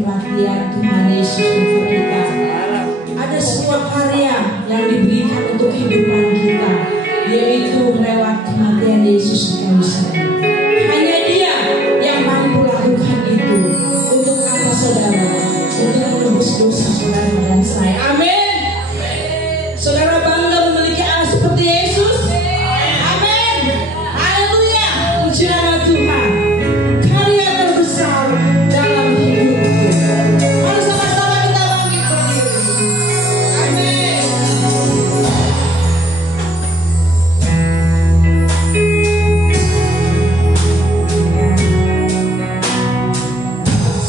perhatian Tuhan Yesus untuk kita. Ada sebuah karya yang diberikan untuk kehidupan kita, yaitu lewat kematian Yesus di kayu salib. Hanya Dia yang mampu lakukan itu. Untuk apa saudara? Untuk menebus dosa saudara dan saya. Amin. Saudara bangga memiliki Allah seperti Yesus? Amin. Haleluya. Puji nama Tuhan. Karya terbesar dalam hidupku. Mari sama-sama kita bangkit berdiri. Amin.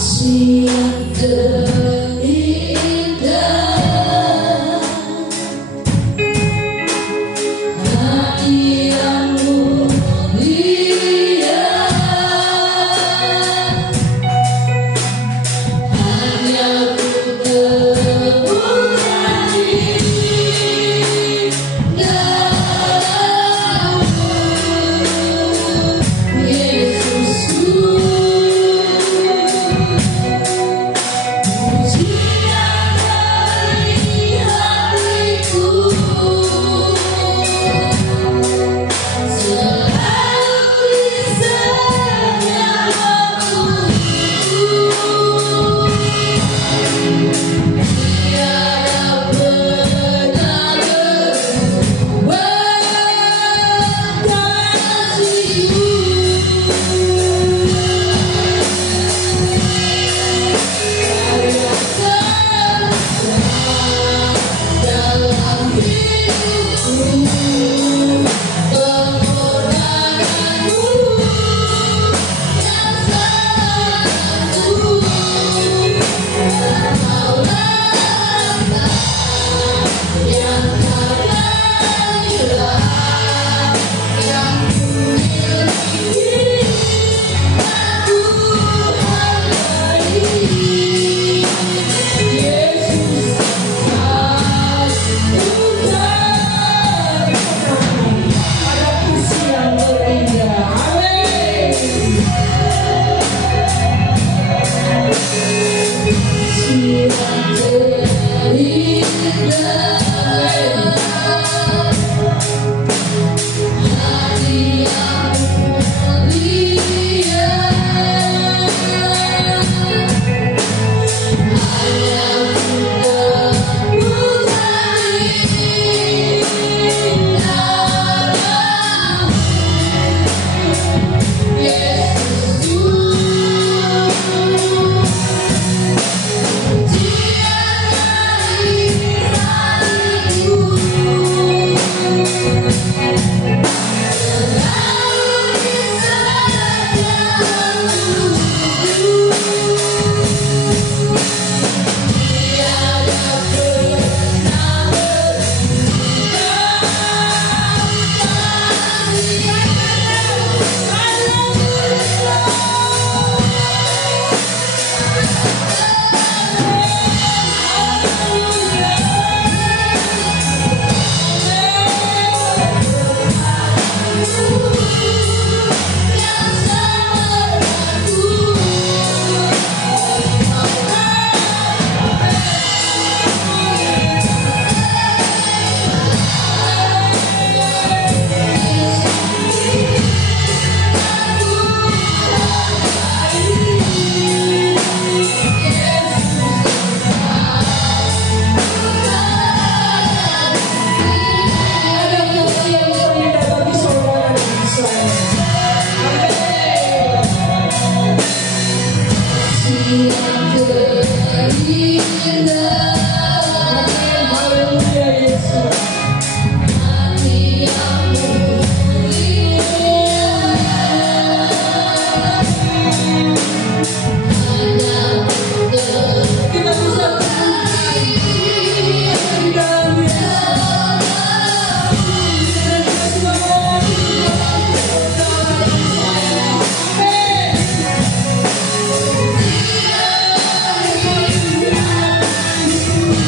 Siang terindah, hati yang mulia, hanya ku temukan dalam Yesusku. Pujian dari hatiku selalu disediakanmu. Tiada pernah berubah kasih-Mu. Karya terbesar dalam hidupku, pengorbananmu yang sangat tulus. Engkaulah yang karena inilah yang ku miliki, aku hargai. Yesus ada puisi yang terindah. Amin. Siang terindah, hati yang mulia, hanya ku temukan dalam Yesusku.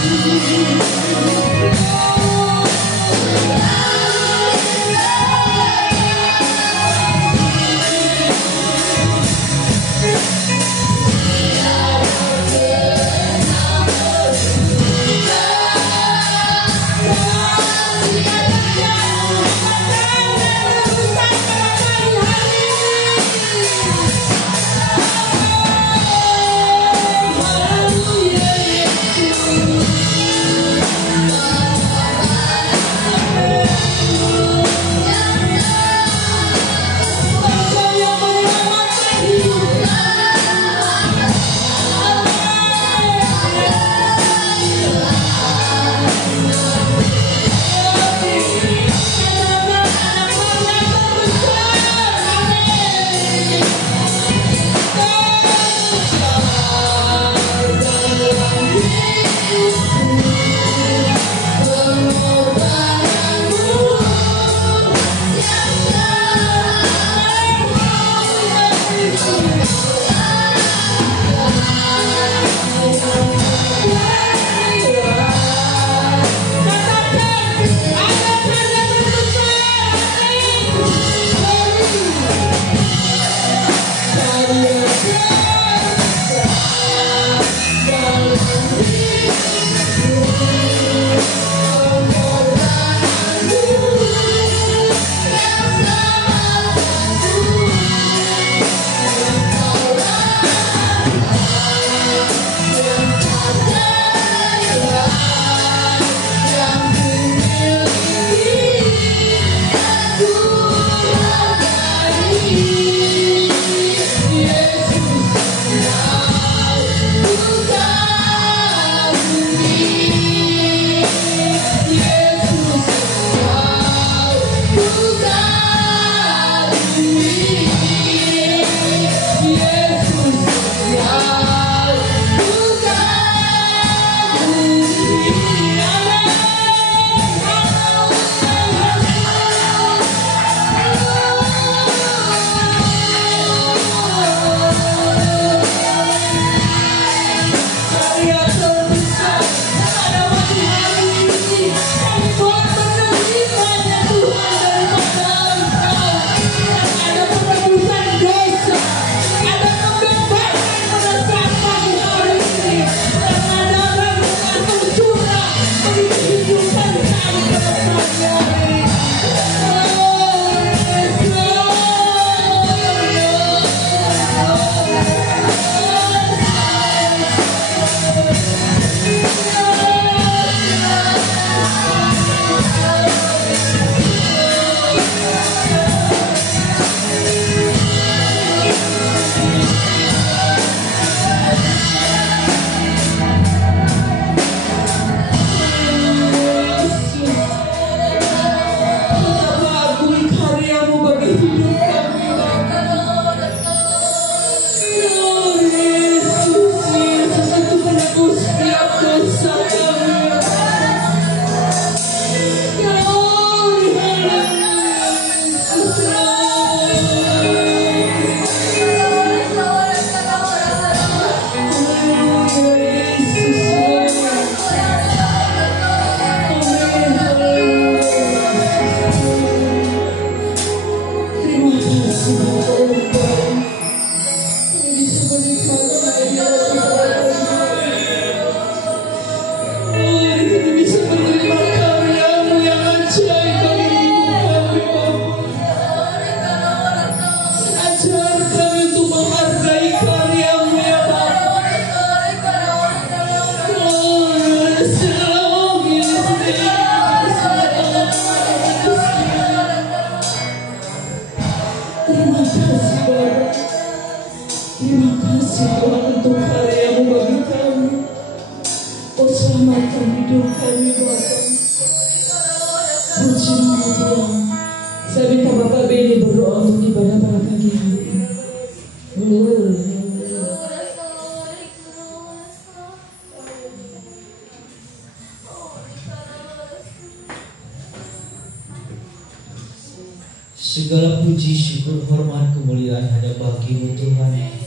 Segala puji, syukur, hormat, kemuliaan hanya bagi-Mu Tuhan.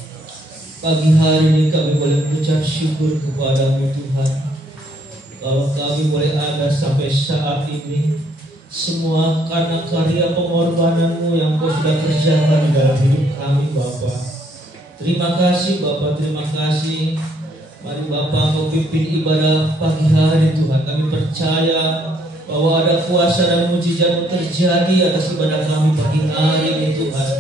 Pagi hari ini kami boleh mengucap syukur kepada-Mu Tuhan. Kalau kami boleh ada sampai saat ini, semua karena karya pengorbanan-Mu yang Kau sudah kerjakan di dalam hidup kami Bapa. Terima kasih Bapa, terima kasih. Mari Bapa Kau pimpin ibadah pagi hari Tuhan. Kami percaya bahwa ada kuasa dan mujizat terjadi atas ibadah kami pagi hari ini Tuhan.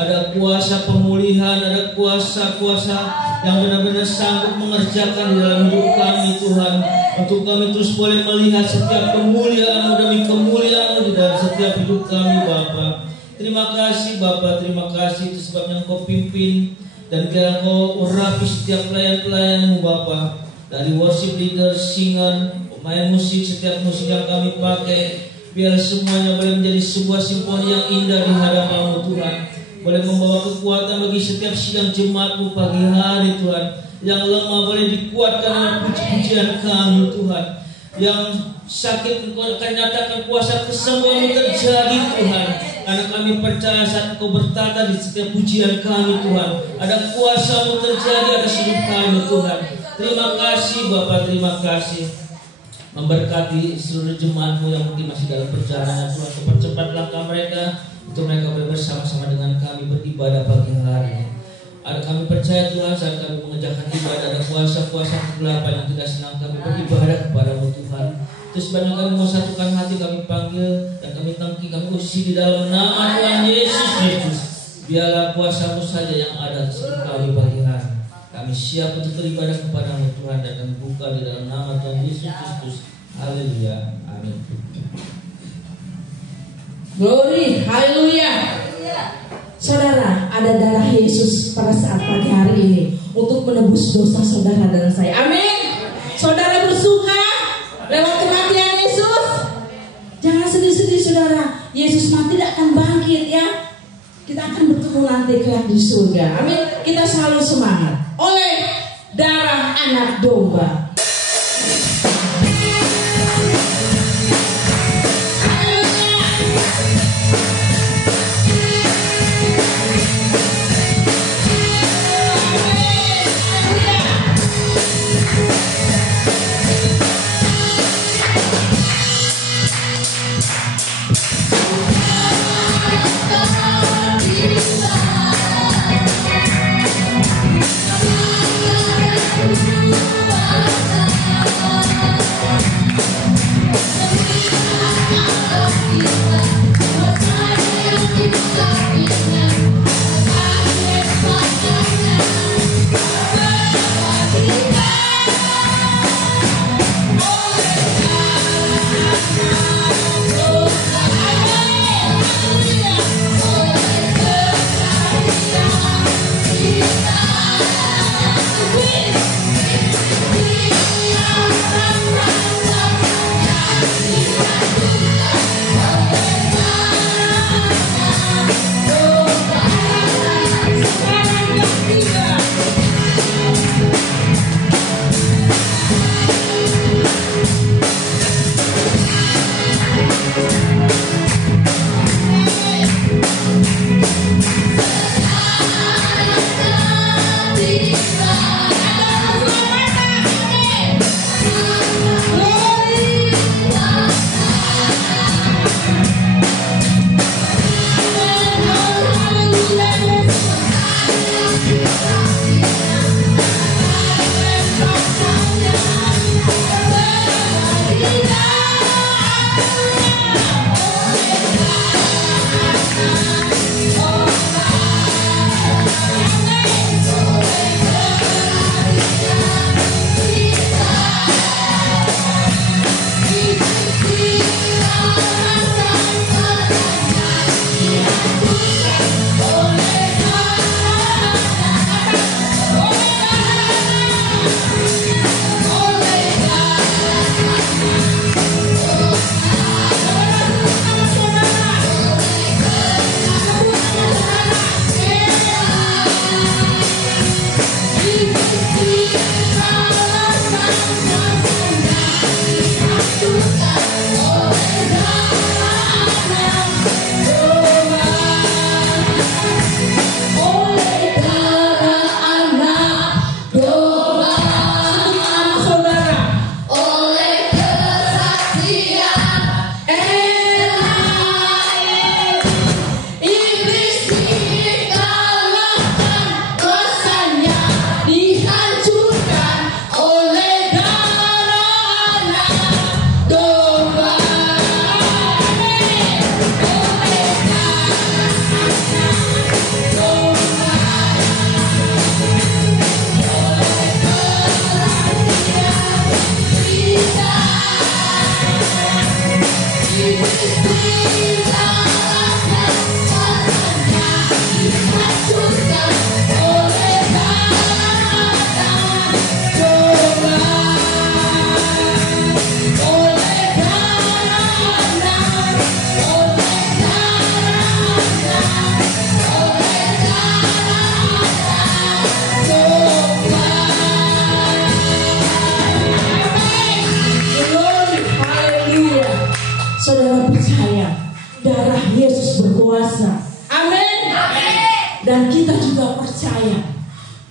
Ada kuasa pemulihan, ada kuasa-kuasa yang benar-benar sanggup mengerjakan di dalam hidup kami Tuhan. Untuk kami terus boleh melihat setiap kemuliaan-Mu demi kemuliaan-Mu di dalam setiap hidup kami Bapa. Terima kasih Bapa, terima kasih itu sebabnya Kau pimpin dan biar Kau urapi setiap pelayan-pelayan-Mu Bapa. Dari worship leader, singer, pemain musik, setiap musik yang kami pakai, biar semuanya boleh menjadi sebuah simfoni yang indah di hadapan-Mu Tuhan. Boleh membawa kekuatan bagi setiap sidang jemaat-Mu pagi hari Tuhan. Yang lemah boleh dikuatkan dengan puji-pujian kami Tuhan. Yang sakit Engkau akan nyatakan kuasa kesembuhan terjadi Tuhan. Karena kami percaya saat Engkau bertata di setiap pujian kami Tuhan, ada kuasa-Mu terjadi atas hidup kami Tuhan. Terima kasih Bapa, terima kasih. Memberkati seluruh jemaat-Mu yang mungkin masih dalam perjalanan Tuhan. Percepat langkah mereka untuk mereka bersama-sama dengan kami beribadah pagi hari ini. Ada kami percaya Tuhan saat kami mengerjakan ibadah, ada kuasa-kuasa kegelapan yang tidak senang kami beribadah kepada-Mu Tuhan. Terus banyak kami mau satukan hati, kami panggil dan kami tangki, kami usi di dalam nama Tuhan Yesus Kristus. Biarlah kuasa-Mu saja yang ada di sekitar kami pagi hari. Kami siap untuk beribadah kepada-Mu Tuhan dan kami buka di dalam nama Tuhan Yesus Kristus. Haleluya. Amin. Glory, haleluya. Saudara, ada darah Yesus pada saat pagi hari ini untuk menebus dosa saudara dan saya. Amin. Saudara bersuka lewat kematian Yesus. Jangan sedih-sedih saudara. Yesus mati tidak akan bangkit ya. Kita akan bertemu nanti kelak di surga. Amin. Kita selalu semangat oleh darah anak domba. berkuasa. Amin. Dan kita juga percaya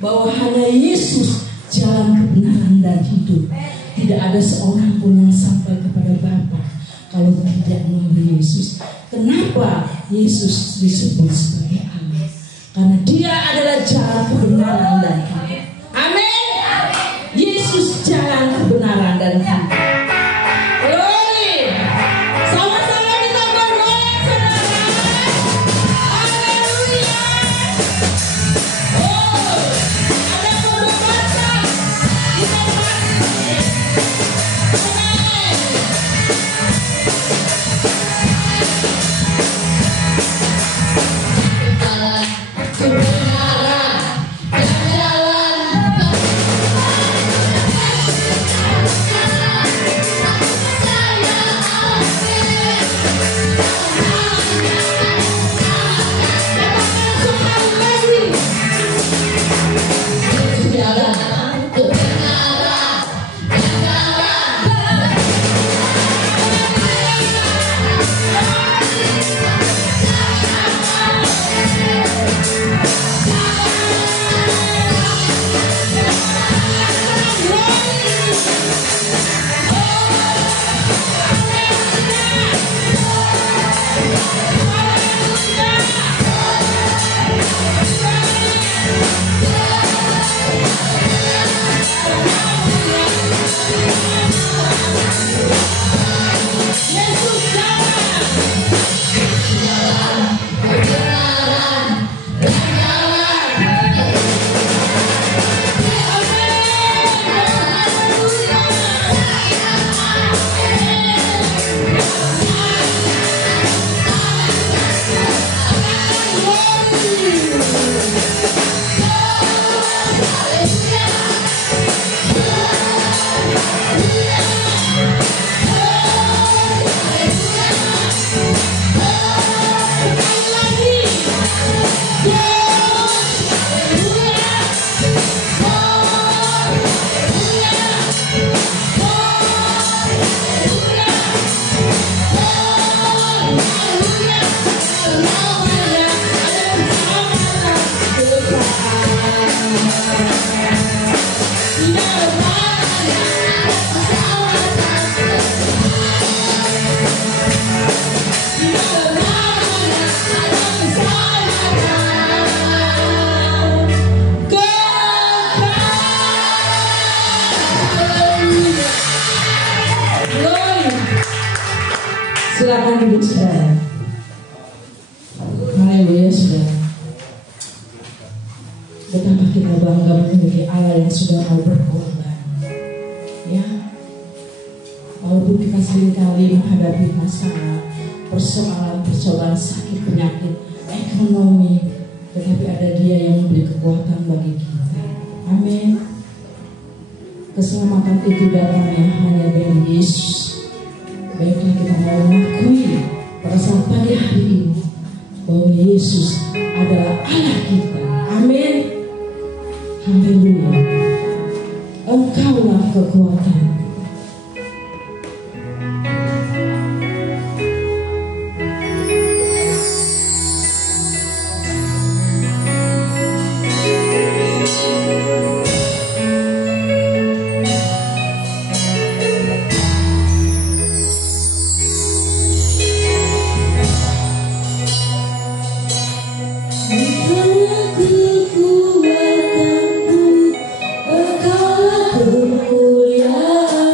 bahwa hanya Yesus jalan kebenaran dan hidup. Tidak ada seorang pun yang sampai kepada Bapa kalau tidak melalui Yesus. Kenapa Yesus disebut sebagai Allah? Karena Dia adalah jalan kebenaran dan hidup. Amin. Yesus jalan kebenaran dan hidup. Glory. Sama-sama kita berdoa, saudara. Haleluya. Oh, ada pembebasan. Kita mati. Silakan duduk, saudara. Haleluya, saudara. Betapa kita bangga memiliki Allah yang sudah mau berkorban. Ya, walaupun kita seringkali menghadapi masalah, persoalan sakit, penyakit, ekonomi, tetapi ada Dia yang memberi kekuatan bagi kita. Amin. Keselamatan itu datangnya hanya dari Yesus. Baiklah, kita mau mengakui pada saat pagi hari ini bahwa Yesus adalah Allah kita. Amin. Haleluya. Engkaulah kekuatan. Engkaulah kekuatanku, engkaulah kemuliaan.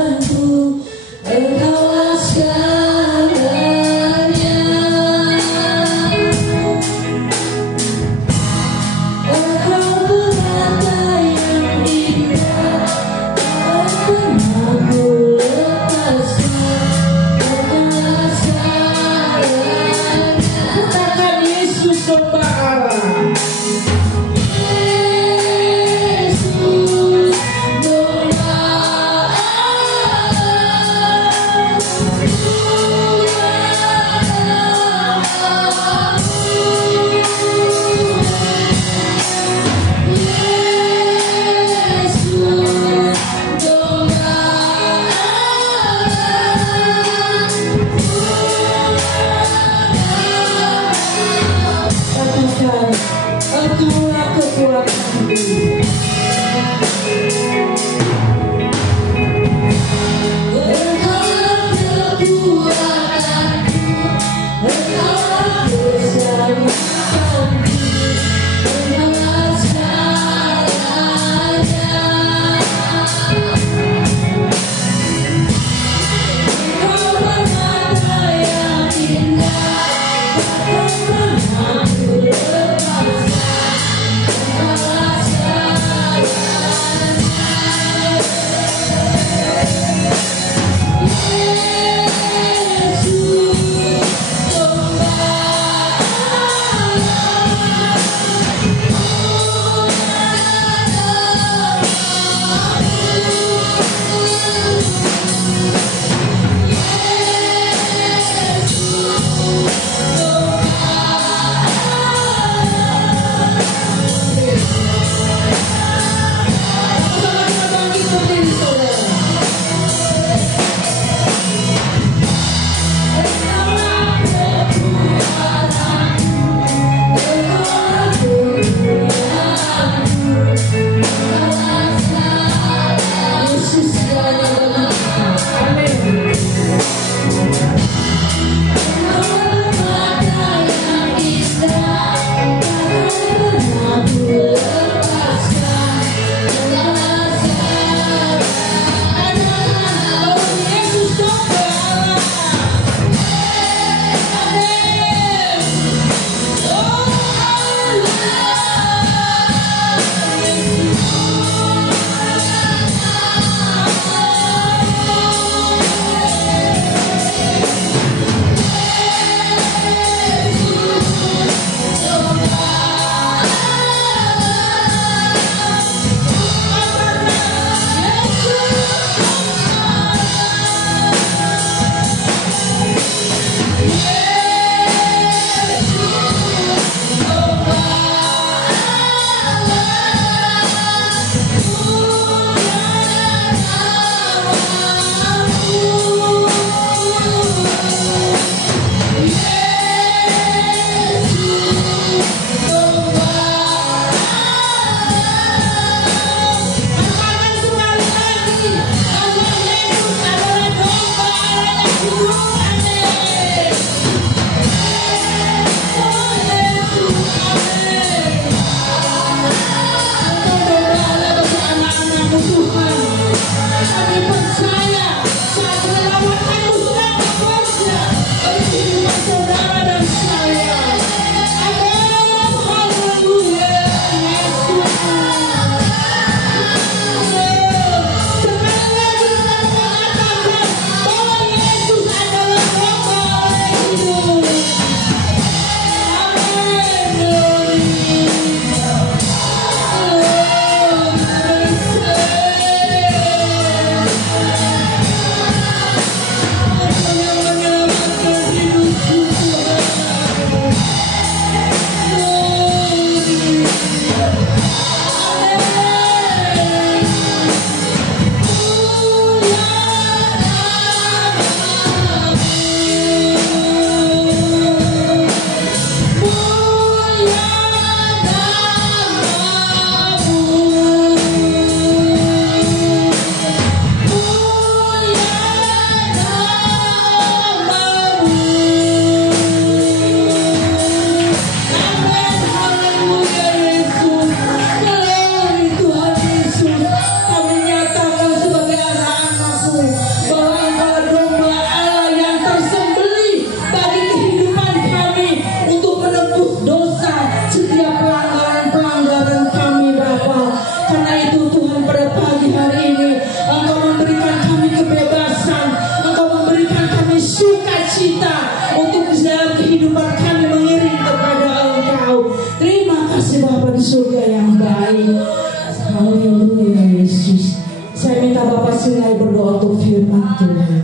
Saya minta Bapak silai berdoa untuk firman Tuhan.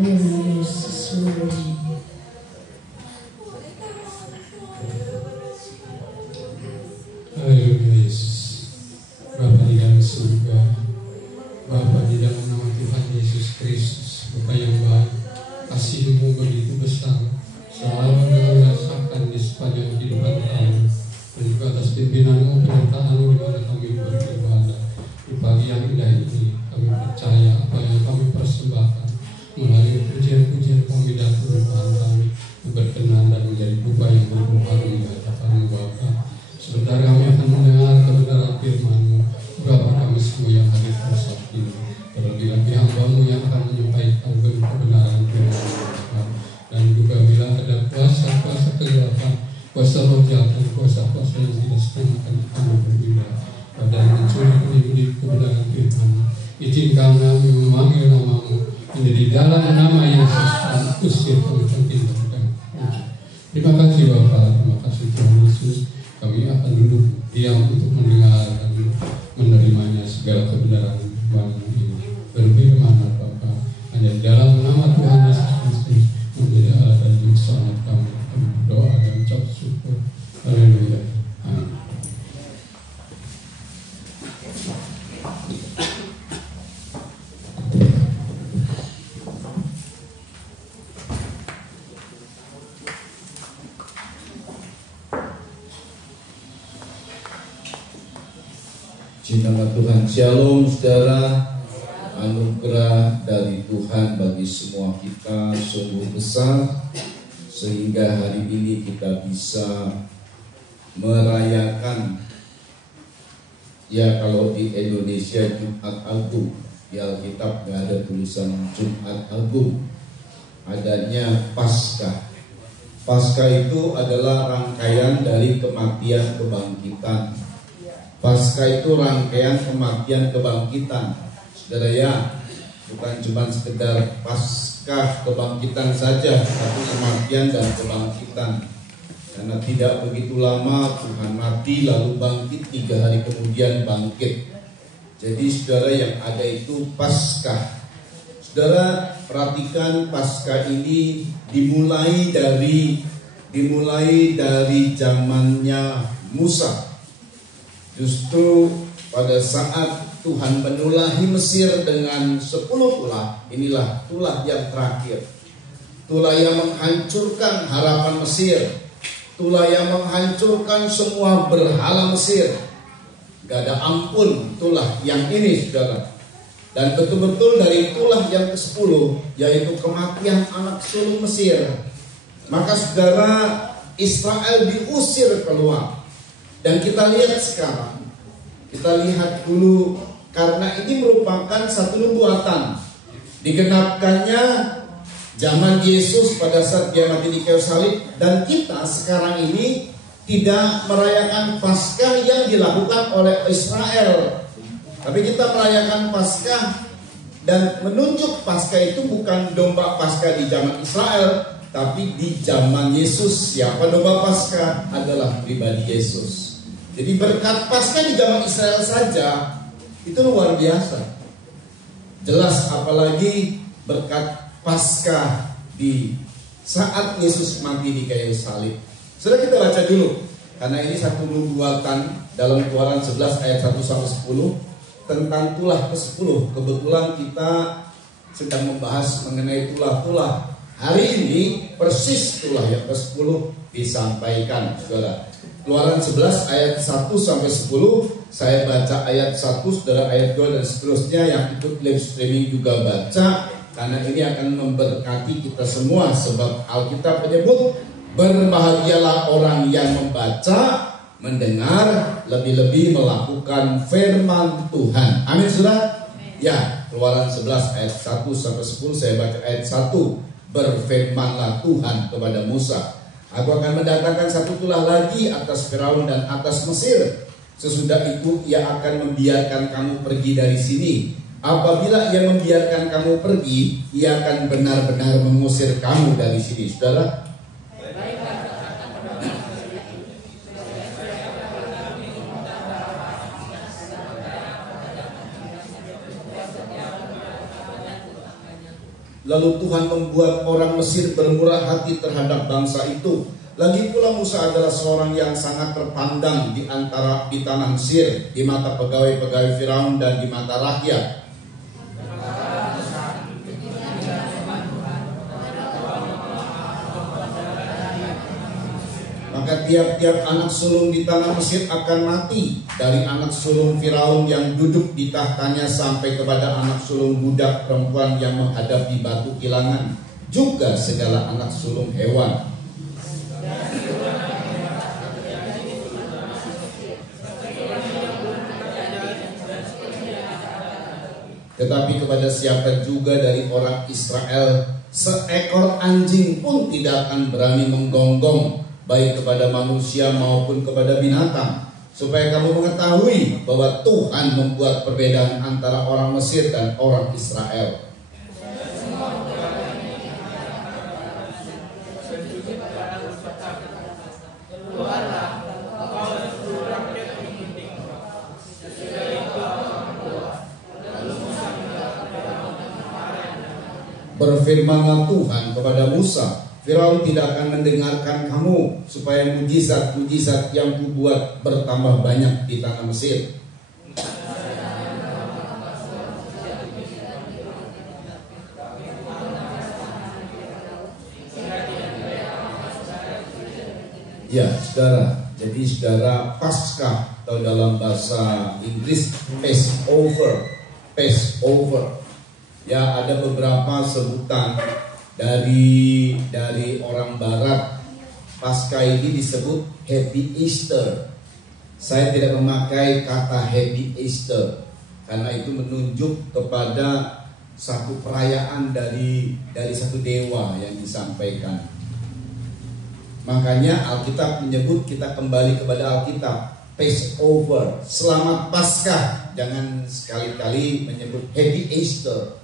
Yesus. Haleluya Yesus. Bapa di dalam surga, Bapa di dalam nama Tuhan Yesus Kristus, Bapa yang baik, kasih-Mu begitu besar, selalu kami rasakan di sepanjang kehidupan kami, dan juga atas pimpinan-Mu, penyertaan-Mu di mana kami beribadah. Di pagi yang indah ini, kami percaya apa yang kami persembahkan melalui pujian-pujian kami dan Tuhan kami berkenan dan menjadi duka yang berbuah di hadapan-Mu Bapa. Sebentar kami akan mendengar kebenaran firman-Mu. Berapa kami semua yang hadir saat ini, terlebih lagi hamba-Mu yang akan menyampaikan kebenaran firman-Mu. Dan juga bila ada kuasa-kuasa kegelapan, kuasa roh jahat dan kuasa-kuasa yang tidak sedang kami berbeda dan mencuri kebenaran firman-Mu, izinkan kami memanggil nama-Mu menjadi dalam nama Yesus dan usir kami tertinggalkan. Terima kasih Bapa, terima kasih Tuhan Yesus. Kami akan duduk diam untuk mendengar dan menerimanya segala kebenaran firman ini. Berfirman Bapa, hanya dalam nama Tuhan Yesus Kristus menjadi alat dan juru selamat kami berdoa dan ucap syukur. Haleluya. Amin. Nama Tuhan, Shalom saudara. Anugerah dari Tuhan bagi semua kita sungguh besar, sehingga hari ini kita bisa merayakan, ya kalau di Indonesia Jumat Agung, di Alkitab nggak ada tulisan Jumat Agung, adanya Paskah. Paskah itu adalah rangkaian dari kematian kebangkitan. Paskah itu rangkaian kematian kebangkitan. Saudara ya, bukan cuma sekedar Paskah kebangkitan saja, tapi kematian dan kebangkitan. Karena tidak begitu lama Tuhan mati lalu bangkit, 3 hari kemudian bangkit. Jadi saudara, yang ada itu Paskah. Saudara perhatikan, Paskah ini dimulai dari zamannya Musa. Justru pada saat Tuhan menulahi Mesir dengan 10 tulah, inilah tulah yang terakhir. Tulah yang menghancurkan harapan Mesir, tulah yang menghancurkan semua berhala Mesir. Gak ada ampun tulah yang ini saudara. Dan betul-betul dari tulah yang ke-10, yaitu kematian anak sulung Mesir, maka saudara, Israel diusir keluar. Dan kita lihat sekarang, kita lihat dulu, karena ini merupakan satu nubuatan. Digenapkannya zaman Yesus pada saat dia mati di kayu salib. Dan kita sekarang ini tidak merayakan Paskah yang dilakukan oleh Israel, tapi kita merayakan Paskah dan menunjuk Paskah itu bukan domba Paskah di zaman Israel, tapi di zaman Yesus. Siapa domba Paskah? Adalah pribadi Yesus. Jadi berkat Paskah di zaman Israel saja itu luar biasa. Jelas apalagi berkat Paskah di saat Yesus mati di kayu salib. Sudah kita baca dulu, karena ini satu nubuatan dalam Keluaran 11 ayat 1-10 tentang tulah ke-10. Kebetulan kita sedang membahas mengenai tulah-tulah. Hari ini persis tulah yang ke-10 disampaikan, saudara. Keluaran 11 ayat 1-10. Saya baca ayat 1, saudara ayat 2 dan seterusnya. Yang ikut live streaming juga baca, karena ini akan memberkati kita semua. Sebab Alkitab menyebut, berbahagialah orang yang membaca, mendengar, lebih-lebih melakukan firman Tuhan. Amin saudara? Ya, Keluaran 11 ayat 1-10. Saya baca ayat 1. Berfirmanlah Tuhan kepada Musa, aku akan mendatangkan satu tulah lagi atas Firaun dan atas Mesir. Sesudah itu ia akan membiarkan kamu pergi dari sini. Apabila ia membiarkan kamu pergi, ia akan benar-benar mengusir kamu dari sini. Saudara, Lalu Tuhan membuat orang Mesir bermurah hati terhadap bangsa itu. Lagi pula Musa adalah seorang yang sangat terpandang di tanah Mesir, di mata pegawai-pegawai Firaun dan di mata rakyat. Maka tiap-tiap anak sulung di tanah Mesir akan mati, dari anak sulung Firaun yang duduk di tahtanya sampai kepada anak sulung budak perempuan yang menghadapi batu kilangan, juga segala anak sulung hewan. Tetapi kepada siapa juga dari orang Israel, seekor anjing pun tidak akan berani menggonggong, baik kepada manusia maupun kepada binatang, supaya kamu mengetahui bahwa Tuhan membuat perbedaan antara orang Mesir dan orang Israel. Berfirmanlah Tuhan kepada Musa, Firaun tidak akan mendengarkan kamu, supaya mujizat-mujizat yang kubuat bertambah banyak di tanah Mesir. Ya, saudara. Jadi saudara, Paskah atau dalam bahasa Inggris Passover. Ya, ada beberapa sebutan dari orang barat. Paskah ini disebut Happy Easter. Saya tidak memakai kata Happy Easter karena itu menunjuk kepada satu perayaan dari satu dewa yang disampaikan. Makanya Alkitab menyebut kita kembali kepada Alkitab, Passover, selamat Paskah. Jangan sekali-kali menyebut Happy Easter,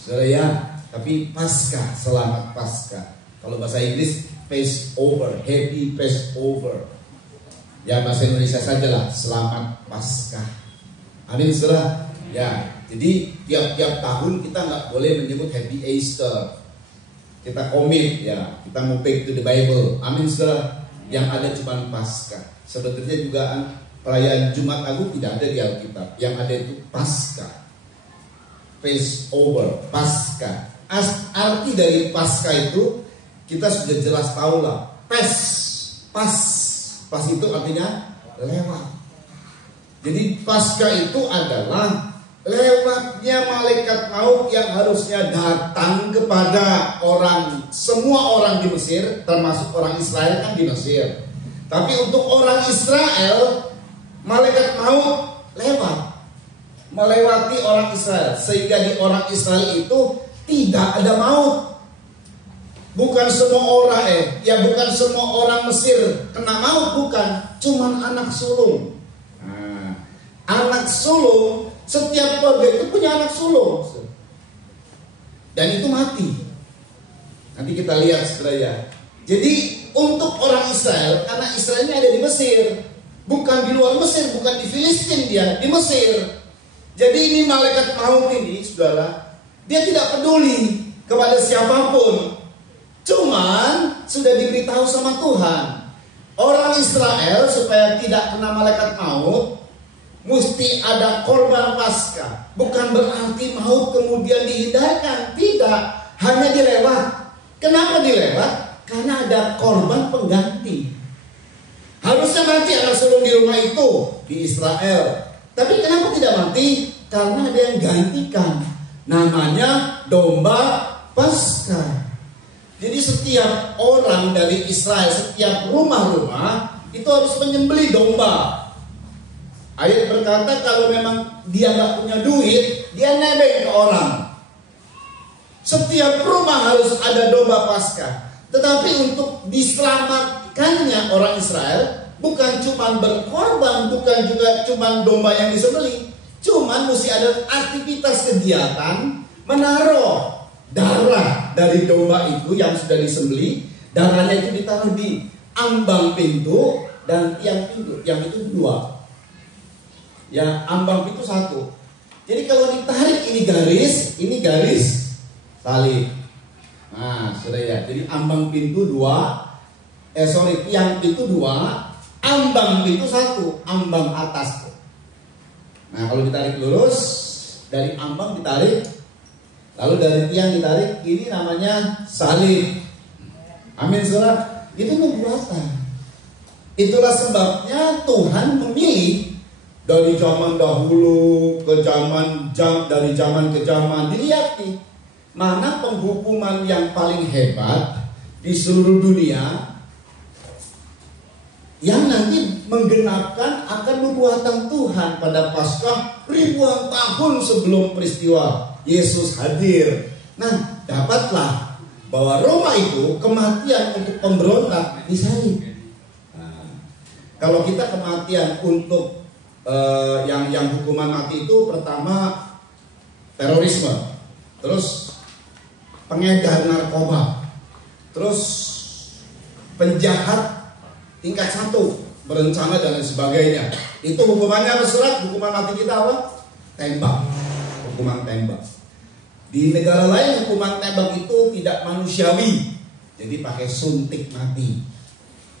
saudara ya. Tapi Paskah, selamat Paskah. Kalau bahasa Inggris Passover, Happy Passover. Ya, bahasa Indonesia sajalah, selamat Paskah. Amin, saudara. Ya, jadi tiap-tiap tahun kita nggak boleh menyebut Happy Easter. Kita komit ya, kita mau back to the Bible. Amin, saudara. Yang ada cuma Paskah. Sebetulnya juga perayaan Jumat Agung tidak ada di Alkitab. Yang ada itu Paskah. Passover, Paskah. Arti dari Paskah itu kita sudah jelas tahu lah. Pas itu artinya lewat. Jadi Paskah itu adalah lewatnya malaikat maut yang harusnya datang kepada semua orang di Mesir, termasuk orang Israel kan di Mesir. Tapi untuk orang Israel, malaikat maut lewat, melewati orang Israel, sehingga di orang Israel itu tidak ada maut. Bukan semua orang Mesir kena maut, bukan, cuman anak sulung. Anak sulung, setiap keluarga itu punya anak sulung, dan itu mati. Nanti kita lihat, saudara ya. Jadi untuk orang Israel, karena Israelnya ada di Mesir, bukan di luar Mesir, bukan di Filistin, dia di Mesir. Jadi ini malaikat maut ini, saudara, dia tidak peduli kepada siapapun. Cuman sudah diberitahu sama Tuhan, orang Israel supaya tidak kena malaikat maut, mesti ada korban Paskah. Bukan berarti maut kemudian dihindarkan, tidak, hanya dilewat. Kenapa dilewat? Karena ada korban pengganti. Harusnya mati anak sulung di rumah itu di Israel. Tapi kenapa tidak mati? Karena ada yang gantikan. Namanya domba Paskah. Jadi setiap orang dari Israel, setiap rumah-rumah itu harus menyembelih domba. Ayat berkata kalau memang dia nggak punya duit, dia nebeng ke orang. Setiap rumah harus ada domba Paskah. Tetapi untuk diselamatkannya orang Israel, bukan cuma berkorban, bukan juga cuma domba yang disembelih, cuman mesti ada aktivitas kegiatan menaruh darah dari domba itu yang sudah disembelih. Darahnya itu ditaruh di ambang pintu dan tiang pintu, yang itu 2. Ya, ambang pintu 1. Jadi kalau ditarik ini garis 1, salib. Nah, sudah ya. Jadi ambang pintu dua, tiang pintu dua, ambang pintu satu, ambang atas. Nah, kalau ditarik lurus, dari ambang ditarik, lalu dari tiang ditarik, ini namanya salib. Amin, saudara. Itu nubuatan. Itulah sebabnya Tuhan memilih dari zaman dahulu ke dari zaman ke zaman. Dilihat nih, mana penghukuman yang paling hebat di seluruh dunia yang nanti menggenapkan akan nubuatan Tuhan pada Paskah ribuan tahun sebelum peristiwa Yesus hadir. Nah, dapatlah bahwa Roma itu kematian untuk pemberontak disalib. Nah, kalau kita kematian untuk yang hukuman mati itu pertama terorisme, terus pengedar narkoba, terus penjahat tingkat 1 berencana dan lain sebagainya. Itu hukumannya apa, surat? Hukuman mati kita apa? Tembak. Hukuman tembak. Di negara lain hukuman tembak itu tidak manusiawi, jadi pakai suntik mati.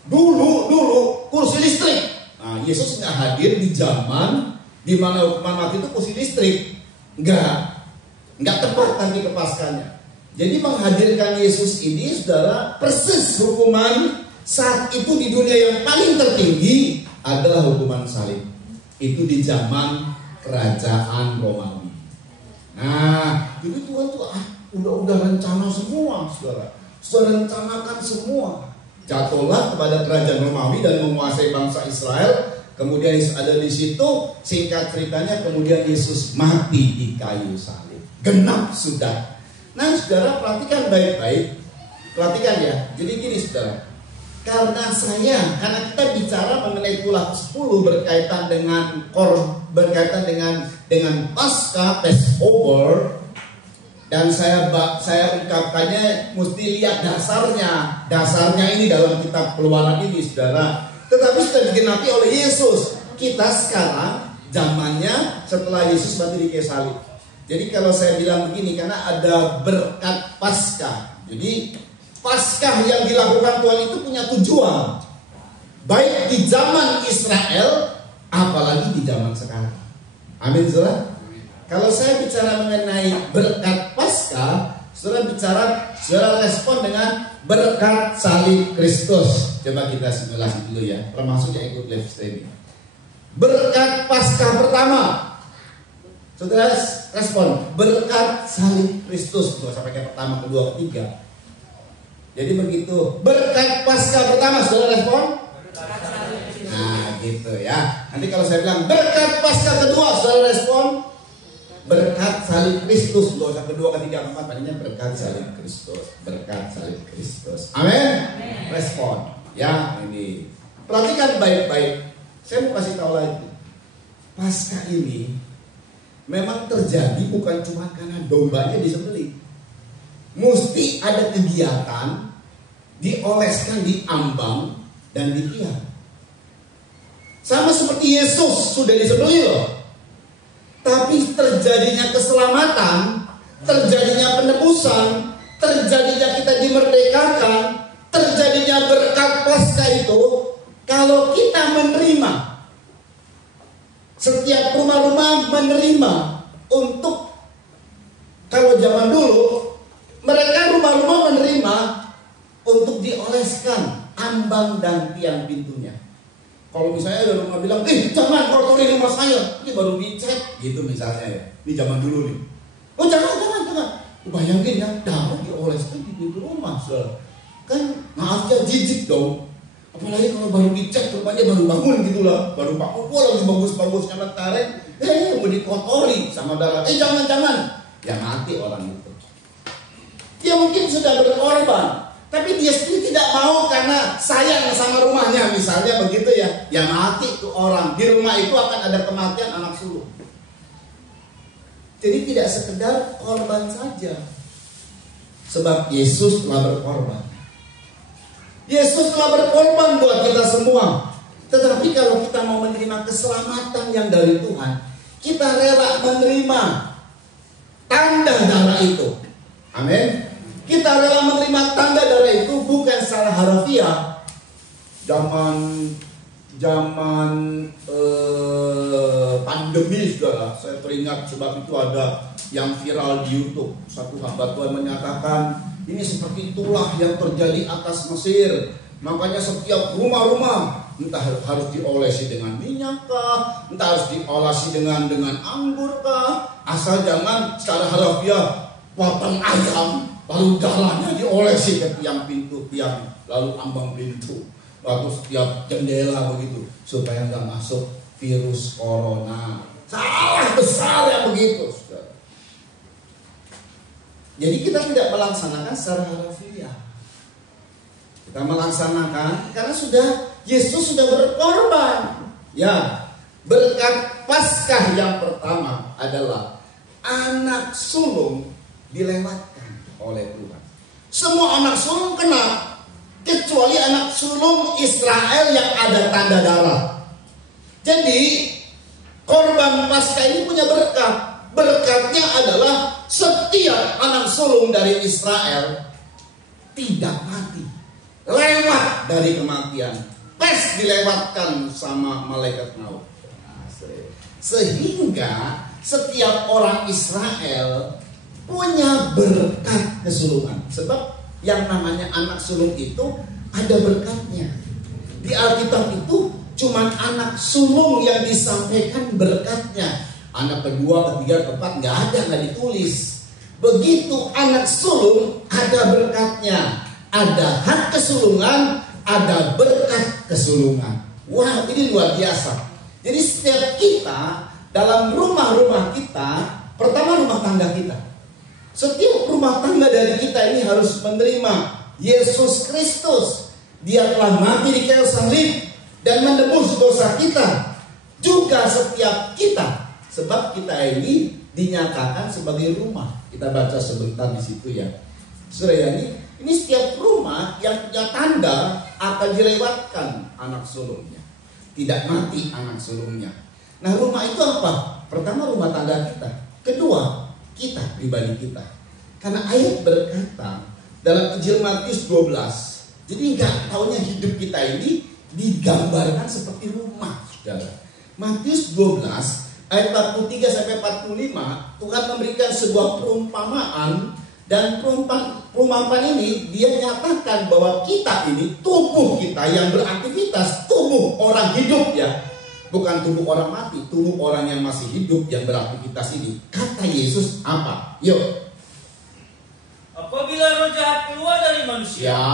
Dulu kursi listrik. Nah, Yesus nggak hadir di zaman di mana hukuman mati itu kursi listrik. Nggak tepat nanti ke Paskahnya. Jadi menghadirkan Yesus ini, saudara, persis hukuman saat itu di dunia yang paling tertinggi adalah hukuman salib. Itu di zaman kerajaan Romawi. Nah, jadi Tuhan tuh udah rencana semua, saudara. Sudah rencanakan semua. Jatuhlah kepada kerajaan Romawi dan menguasai bangsa Israel. Kemudian Yesus ada di situ. Singkat ceritanya, kemudian Yesus mati di kayu salib. Genap sudah. Nah, saudara, perhatikan baik-baik. Perhatikan ya. Jadi gini, saudara. Karena kita bicara mengenai tulah ke-10 berkaitan dengan Paskah, Passover, dan saya ungkapkannya mesti lihat dasarnya ini dalam kitab Keluaran ini, saudara. Tetapi sudah digenapi oleh Yesus. Kita sekarang zamannya setelah Yesus mati di kayu salib. Jadi kalau saya bilang begini, karena ada berkat Paskah. Jadi Paskah yang dilakukan Tuhan itu punya tujuan, baik di zaman Israel, apalagi di zaman sekarang. Amin, saudara. Kalau saya bicara mengenai berkat Paskah, saudara respon dengan berkat salib Kristus. Coba kita simulasi dulu ya, termasuk yang ikut live streaming. Berkat Paskah pertama, saudara respon berkat salib Kristus. Sampai ke pertama, kedua, ketiga. Jadi begitu. Berkat Paskah pertama, saudara respon? Nah, gitu ya. Nanti kalau saya bilang berkat Paskah kedua, saudara respon? Berkat salib Kristus. Dosa kedua, ketiga, keempat, tadinya berkat salib Kristus. Berkat salib Kristus. Amin. Respon. Ya, ini. Perhatikan baik-baik. Saya mau kasih tahu lagi. Paskah ini memang terjadi bukan cuma karena dombanya disembelih. Mesti ada kegiatan dioleskan di ambang dan di tiang. Sama seperti Yesus sudah disembelih loh. Tapi terjadinya keselamatan, terjadinya penebusan, terjadinya kita dimerdekakan, terjadinya berkat Paskah itu kalau kita menerima. Setiap rumah-rumah menerima untuk, kalau zaman dulu mereka rumah-rumah menerima untuk dioleskan ambang dan tiang pintunya. Kalau misalnya ada rumah bilang, jangan kotori rumah saya, ini baru dicat, gitu misalnya ya. Ini zaman dulu nih. Oh jangan. Bayangin ya, dapat dioleskan di pintu rumah, saudara. Kan maaf ya, jijik dong. Apalagi kalau baru dicat, rumahnya baru bangun gitu lah, baru bangun, lagi bagus-bagusnya lentaran, mau dikotori sama darah. Jangan. Ya mati orang itu. Dia mungkin sudah berkorban, tapi dia sendiri tidak mau karena sayang sama rumahnya, misalnya begitu ya. Ya mati tuh orang. Di rumah itu akan ada kematian anak sulung. Jadi tidak sekedar korban saja, sebab Yesus telah berkorban. Yesus telah berkorban buat kita semua. Tetapi kalau kita mau menerima keselamatan yang dari Tuhan, kita rela menerima tanda darah itu. Amin. Kita rela menerima tanda darah itu bukan secara harfiah. Zaman pandemi saudara, saya teringat sebab itu ada yang viral di YouTube. Satu hamba Tuhan menyatakan ini seperti itulah yang terjadi atas Mesir. Makanya setiap rumah-rumah entah harus diolesi dengan minyak kah, entah harus diolesi dengan anggur kah, asal jangan secara harfiah potong ayam lalu darahnya diolesi ke tiang pintu, tiang lalu ambang pintu, lalu setiap jendela begitu supaya nggak masuk virus corona. Salah besar yang begitu, saudara. Jadi kita tidak melaksanakan secara harfiah. Kita melaksanakan karena Yesus sudah berkorban. Ya, berkat Paskah yang pertama adalah anak sulung dilewatkan oleh Tuhan. Semua anak sulung kena, kecuali anak sulung Israel yang ada tanda darah. Jadi korban Paskah ini punya berkat. Berkatnya adalah setiap anak sulung dari Israel tidak mati, lewat dari kematian, dilewatkan sama malaikat maut. Sehingga setiap orang Israel punya berkat kesulungan. Sebab yang namanya anak sulung itu ada berkatnya. Di Alkitab itu cuman anak sulung yang disampaikan berkatnya. Anak kedua, ketiga, keempat nggak ditulis. Begitu anak sulung ada berkatnya, ada hak kesulungan, ada berkat kesulungan. Wah, ini luar biasa. Jadi setiap kita dalam rumah-rumah kita, pertama rumah tangga kita. Setiap rumah tangga dari kita ini harus menerima Yesus Kristus. Dia telah mati di kayu salib dan menebus dosa kita. Juga setiap kita. Sebab kita ini dinyatakan sebagai rumah. Kita baca sebentar di situ ya. Saudara, ini setiap rumah yang punya tanda akan dilewatkan anak sulungnya. Tidak mati anak sulungnya. Nah, rumah itu apa? Pertama, rumah tangga kita. Kedua, kita, pribadi kita. Karena ayat berkata dalam Injil Matius 12. Jadi nggak taunya hidup kita ini digambarkan seperti rumah, saudara. Matius 12 ayat 43 sampai 45, Tuhan memberikan sebuah perumpamaan, dan perumpamaan ini dia nyatakan bahwa kita ini, tubuh kita yang beraktivitas, tubuh orang hidup ya, bukan tubuh orang mati, tubuh orang yang masih hidup yang beraktivitas ini. Kata Yesus apa? Yuk. Apabila roh jahat keluar dari manusia, Ya.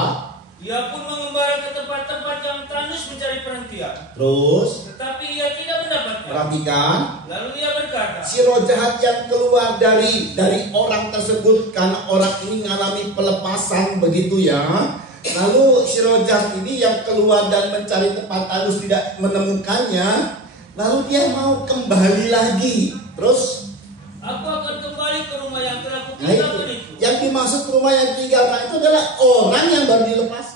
Ia pun mengembara ke tempat-tempat yang tandus mencari perhentian. Terus, Tetapi ia tidak mendapatkan. perhatikan. Lalu ia berkata, Si roh jahat yang keluar dari orang tersebut karena orang ini mengalami pelepasan begitu ya. Lalu si roh jahat ini yang keluar dan mencari tempat tandus tidak menemukannya. Lalu dia mau kembali lagi. Terus, aku akan kembali ke rumah yang telah nah kutinggalkan itu. yang dimaksud rumah yang ditinggalkan itu adalah orang yang baru dilepaskan.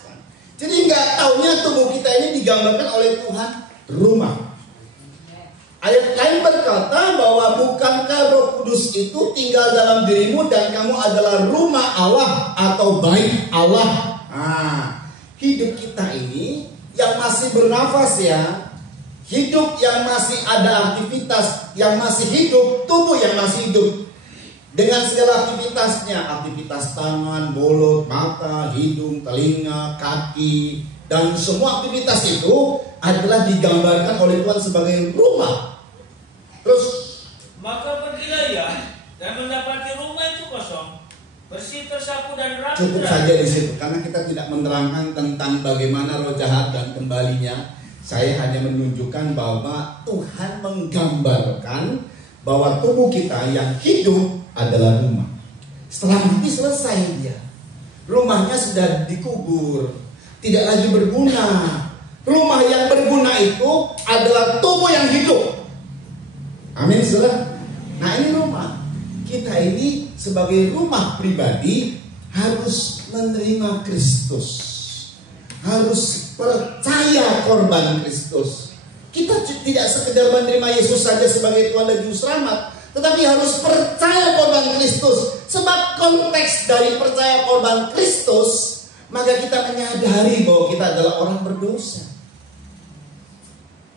Jadi nggak taunya tubuh kita ini digambarkan oleh Tuhan rumah. Ayat lain berkata bahwa bukankah Roh Kudus itu tinggal dalam dirimu dan kamu adalah rumah Allah atau bait Allah. Nah, hidup kita ini yang masih bernafas ya, hidup yang masih ada aktivitas, yang masih hidup, tubuh yang masih hidup. Dengan segala aktivitasnya, aktivitas tangan, mulut, mata, hidung, telinga, kaki, dan semua aktivitas itu adalah digambarkan oleh Tuhan sebagai rumah. Terus, maka pergilah ia dan mendapati rumah itu kosong, bersih, tersapu dan rapi. Cukup saja di situ, karena kita tidak menerangkan tentang bagaimana roh jahat dan kembalinya. Saya hanya menunjukkan bahwa Tuhan menggambarkan bahwa tubuh kita yang hidup adalah rumah. Setelah mati selesai dia. Rumahnya sudah dikubur, tidak lagi berguna. Rumah yang berguna itu adalah tubuh yang hidup. Amin, saudara. Nah, ini rumah. Kita ini sebagai rumah pribadi harus menerima Kristus. Harus percaya korban Kristus. Kita tidak sekedar menerima Yesus saja sebagai Tuhan dan Juru Selamat, tetapi harus percaya korban Kristus. Sebab konteks dari percaya korban Kristus, maka kita menyadari bahwa kita adalah orang berdosa.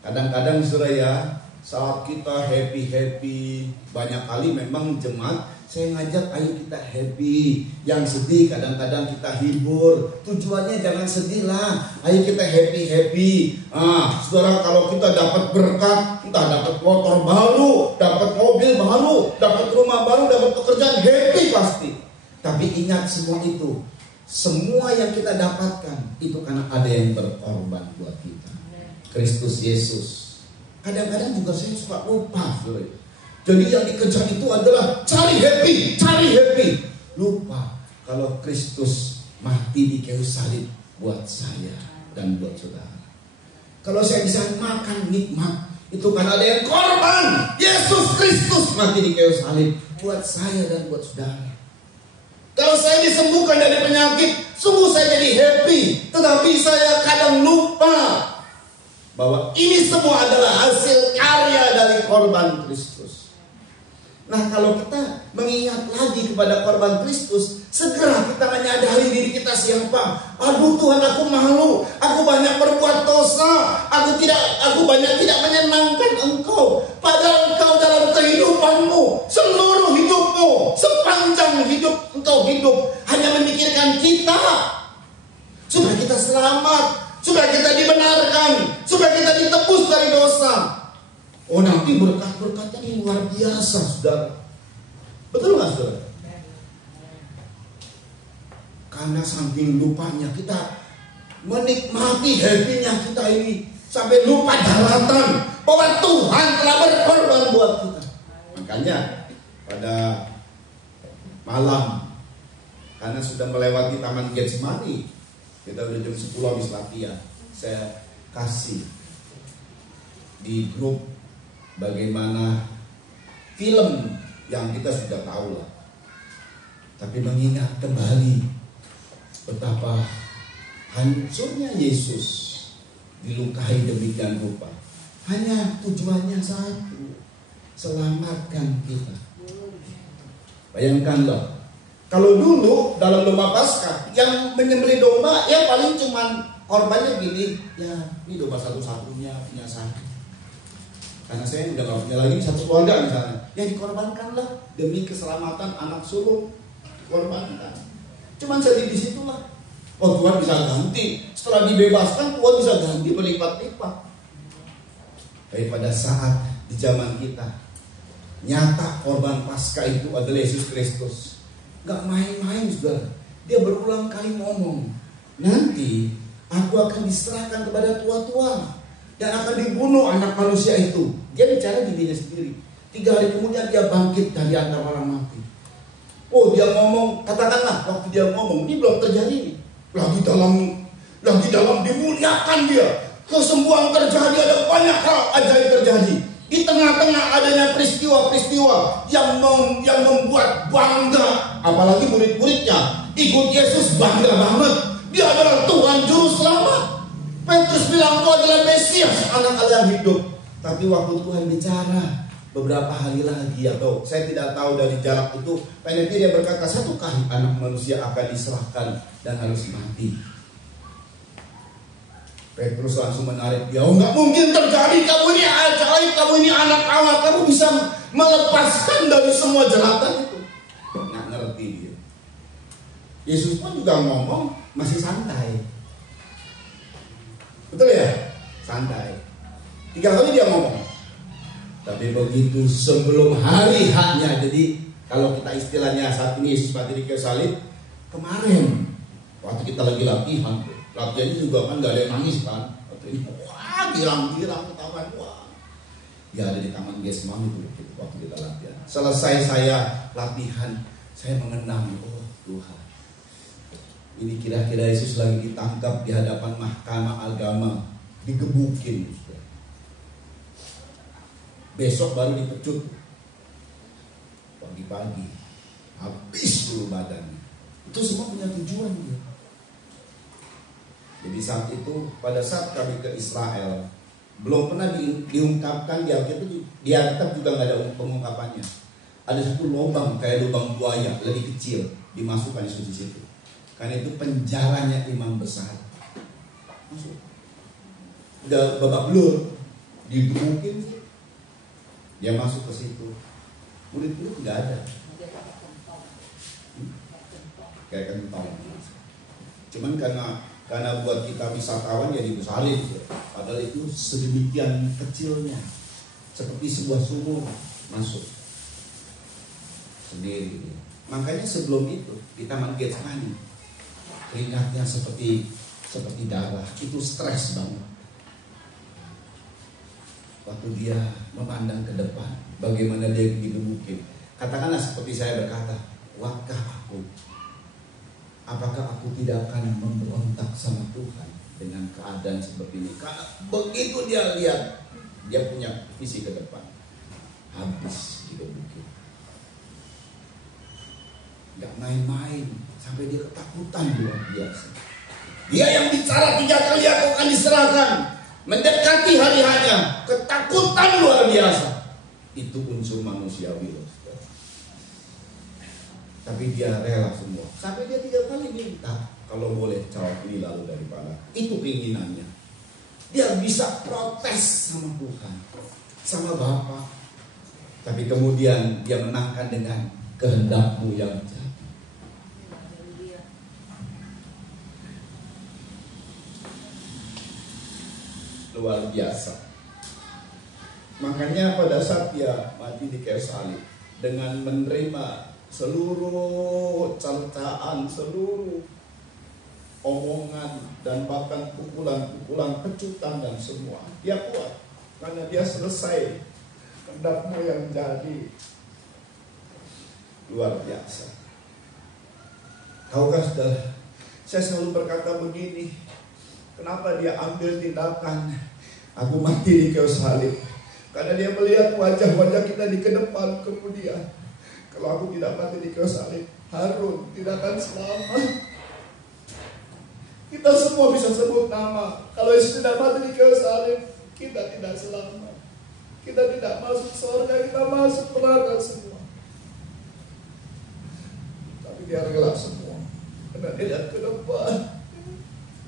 Kadang-kadang saudara ya, saat kita happy, banyak kali memang jemaat saya ngajak ayo kita happy. Yang sedih kadang-kadang kita hibur. Tujuannya jangan sedih lah, ayo kita happy. Saudara, kalau kita dapat berkat, kita dapat motor baru, dapat mobil baru, dapat rumah baru, dapat pekerjaan, happy pasti. Tapi ingat semua itu, semua yang kita dapatkan itu karena ada yang berkorban buat kita. Kristus Yesus. Kadang-kadang juga saya suka lupa, saudara. Jadi yang dikejar itu adalah cari happy. Lupa kalau Kristus mati di kayu salib buat saya dan buat saudara. Kalau saya bisa makan nikmat, itu karena ada yang korban. Yesus Kristus mati di kayu salib buat saya dan buat saudara. Kalau saya disembuhkan dari penyakit, sungguh saya jadi happy. Tetapi saya kadang lupa bahwa ini semua adalah hasil karya dari korban Kristus. Nah, kalau kita mengingat lagi kepada korban Kristus, segera kita menyadari diri kita siapa. Aduh Tuhan, aku malu, aku banyak berbuat dosa, aku banyak tidak menyenangkan Engkau. Padahal Engkau dalam kehidupanmu, seluruh hidupmu, sepanjang hidup Engkau hidup hanya memikirkan kita, supaya kita selamat, supaya kita dibenarkan, supaya kita ditebus dari dosa. Oh, nanti berkat-berkatnya ini luar biasa, saudara. Betul nggak, saudara? Karena saking lupanya kita menikmati happy-nya kita ini, sampai lupa daratan bahwa Tuhan telah berkorban buat kita. Makanya pada malam, karena sudah melewati Taman Getsemani, kita udah jam 10 habis latihan, saya kasih di grup bagaimana film yang kita sudah tahu lah, tapi mengingat kembali betapa hancurnya Yesus dilukai demikian rupa. Hanya tujuannya satu, selamatkan kita. Bayangkanlah, kalau dulu dalam domba Paskah yang menyembelih domba ya paling cuman korbannya gini, ya ini domba satu-satunya punya saya. Karena saya udah gak punya lagi satu keluarga misalnya, ya dikorbankanlah demi keselamatan anak sulung, dikorbankan. Cuman jadi disitulah, oh Tuhan bisa ganti, setelah dibebaskan Tuhan bisa ganti berlipat-lipat. Tapi pada saat di zaman kita, nyata korban Paskah itu adalah Yesus Kristus. Gak main-main, saudara. Dia berulang kali ngomong, nanti aku akan diserahkan kepada tua-tua dan akan dibunuh anak manusia itu. Dia bicara dirinya sendiri. 3 hari kemudian dia bangkit dari antara orang mati. Oh, dia ngomong, katakanlah waktu dia ngomong, ini belum terjadi nih. Lagi dalam dimuliakan dia. Kesembuhan terjadi, ada banyak hal ajaib terjadi. Di tengah-tengah adanya peristiwa-peristiwa yang membuat bangga, apalagi murid-muridnya ikut Yesus, bangga banget. Dia adalah Tuhan Juru Selamat. Petrus bilang, Kau adalah Mesias, Anak Allah yang hidup. Tapi waktu Tuhan bicara beberapa hari lagi, atau saya tidak tahu dari jarak itu, peneliti dia berkata, 1 kali anak manusia akan diserahkan dan harus mati. Petrus langsung menarik dia, oh nggak mungkin terjadi, kamu ini ajaib, kamu ini anak Allah, kamu bisa melepaskan dari semua jeratan itu. Nggak ngerti dia. Yesus pun juga ngomong masih santai. Betul ya? Santai. 3 kali dia ngomong. Tapi begitu sebelum hari haknya, jadi kalau kita istilahnya saat ini Yesus mati di kayu salib, kemarin waktu kita lagi latihan, latihannya juga kan gak ada yang nangis kan. Waktu ini wah girang-girang ketahuan, wah. Ya ada di Taman Getsemani itu waktu kita latihan. Selesai saya latihan, saya mengenang, oh Tuhan, ini kira-kira Yesus lagi ditangkap di hadapan mahkamah agama, digebukin. Besok baru dipecut. Pagi-pagi habis dulu badannya. Itu semua punya tujuan dia. Jadi saat itu, pada saat kami ke Israel, belum pernah diungkapkan di Alkitab, di Alkitab juga nggak ada pengungkapannya. ada satu lubang kayak lubang buaya lebih kecil, dimasukkan Yesus di situ. Karena itu penjaranya imam besar. Masuk. Udah babak belur, digebukin sih. Dia masuk ke situ. Murid-murid nggak ada. Kayak kentong. Cuman karena buat kita wisatawan ya dibesarin. Padahal itu sedemikian kecilnya, seperti sebuah sumur masuk sendiri. Makanya sebelum itu di Taman Getsemani keringatnya seperti darah, itu stres banget. Waktu dia memandang ke depan, bagaimana dia digebukin. Katakanlah seperti saya berkata, apakah aku tidak akan memberontak sama Tuhan dengan keadaan seperti ini? Karena begitu dia lihat, dia punya visi ke depan, habis digebukin. Gak main-main, sampai dia ketakutan luar biasa. Dia yang bicara 3 kali aku akan diserahkan, mendekati hari hanya, ketakutan luar biasa. Itu unsur manusiawi loh. Tapi dia rela semua. Sampai dia 3 kali minta, kalau boleh jawab ini lalu daripada. Itu keinginannya. Dia bisa protes sama Tuhan, sama Bapa. Tapi kemudian dia menangkan dengan kehendakmu yang jadi. Luar biasa. Makanya pada saat dia mati di kayu salib, dengan menerima seluruh cercaan, seluruh omongan, dan bahkan pukulan-pukulan, pecutan dan semua, dia kuat karena dia selesai kehendakmu yang jadi. Luar biasa. Tahukah saudara, saya selalu berkata begini, kenapa dia ambil tindakan aku mati di kayu salib? Karena dia melihat wajah-wajah kita di kedepan. Kemudian kalau aku tidak mati di kayu salib, Harun tidak akan selamat. Kita semua bisa sebut nama. Kalau Yesus tidak mati di kayu salib, kita tidak selamat. Kita tidak masuk surga, kita masuk neraka semua. Tapi dia rela semua karena dia lihat ke depan.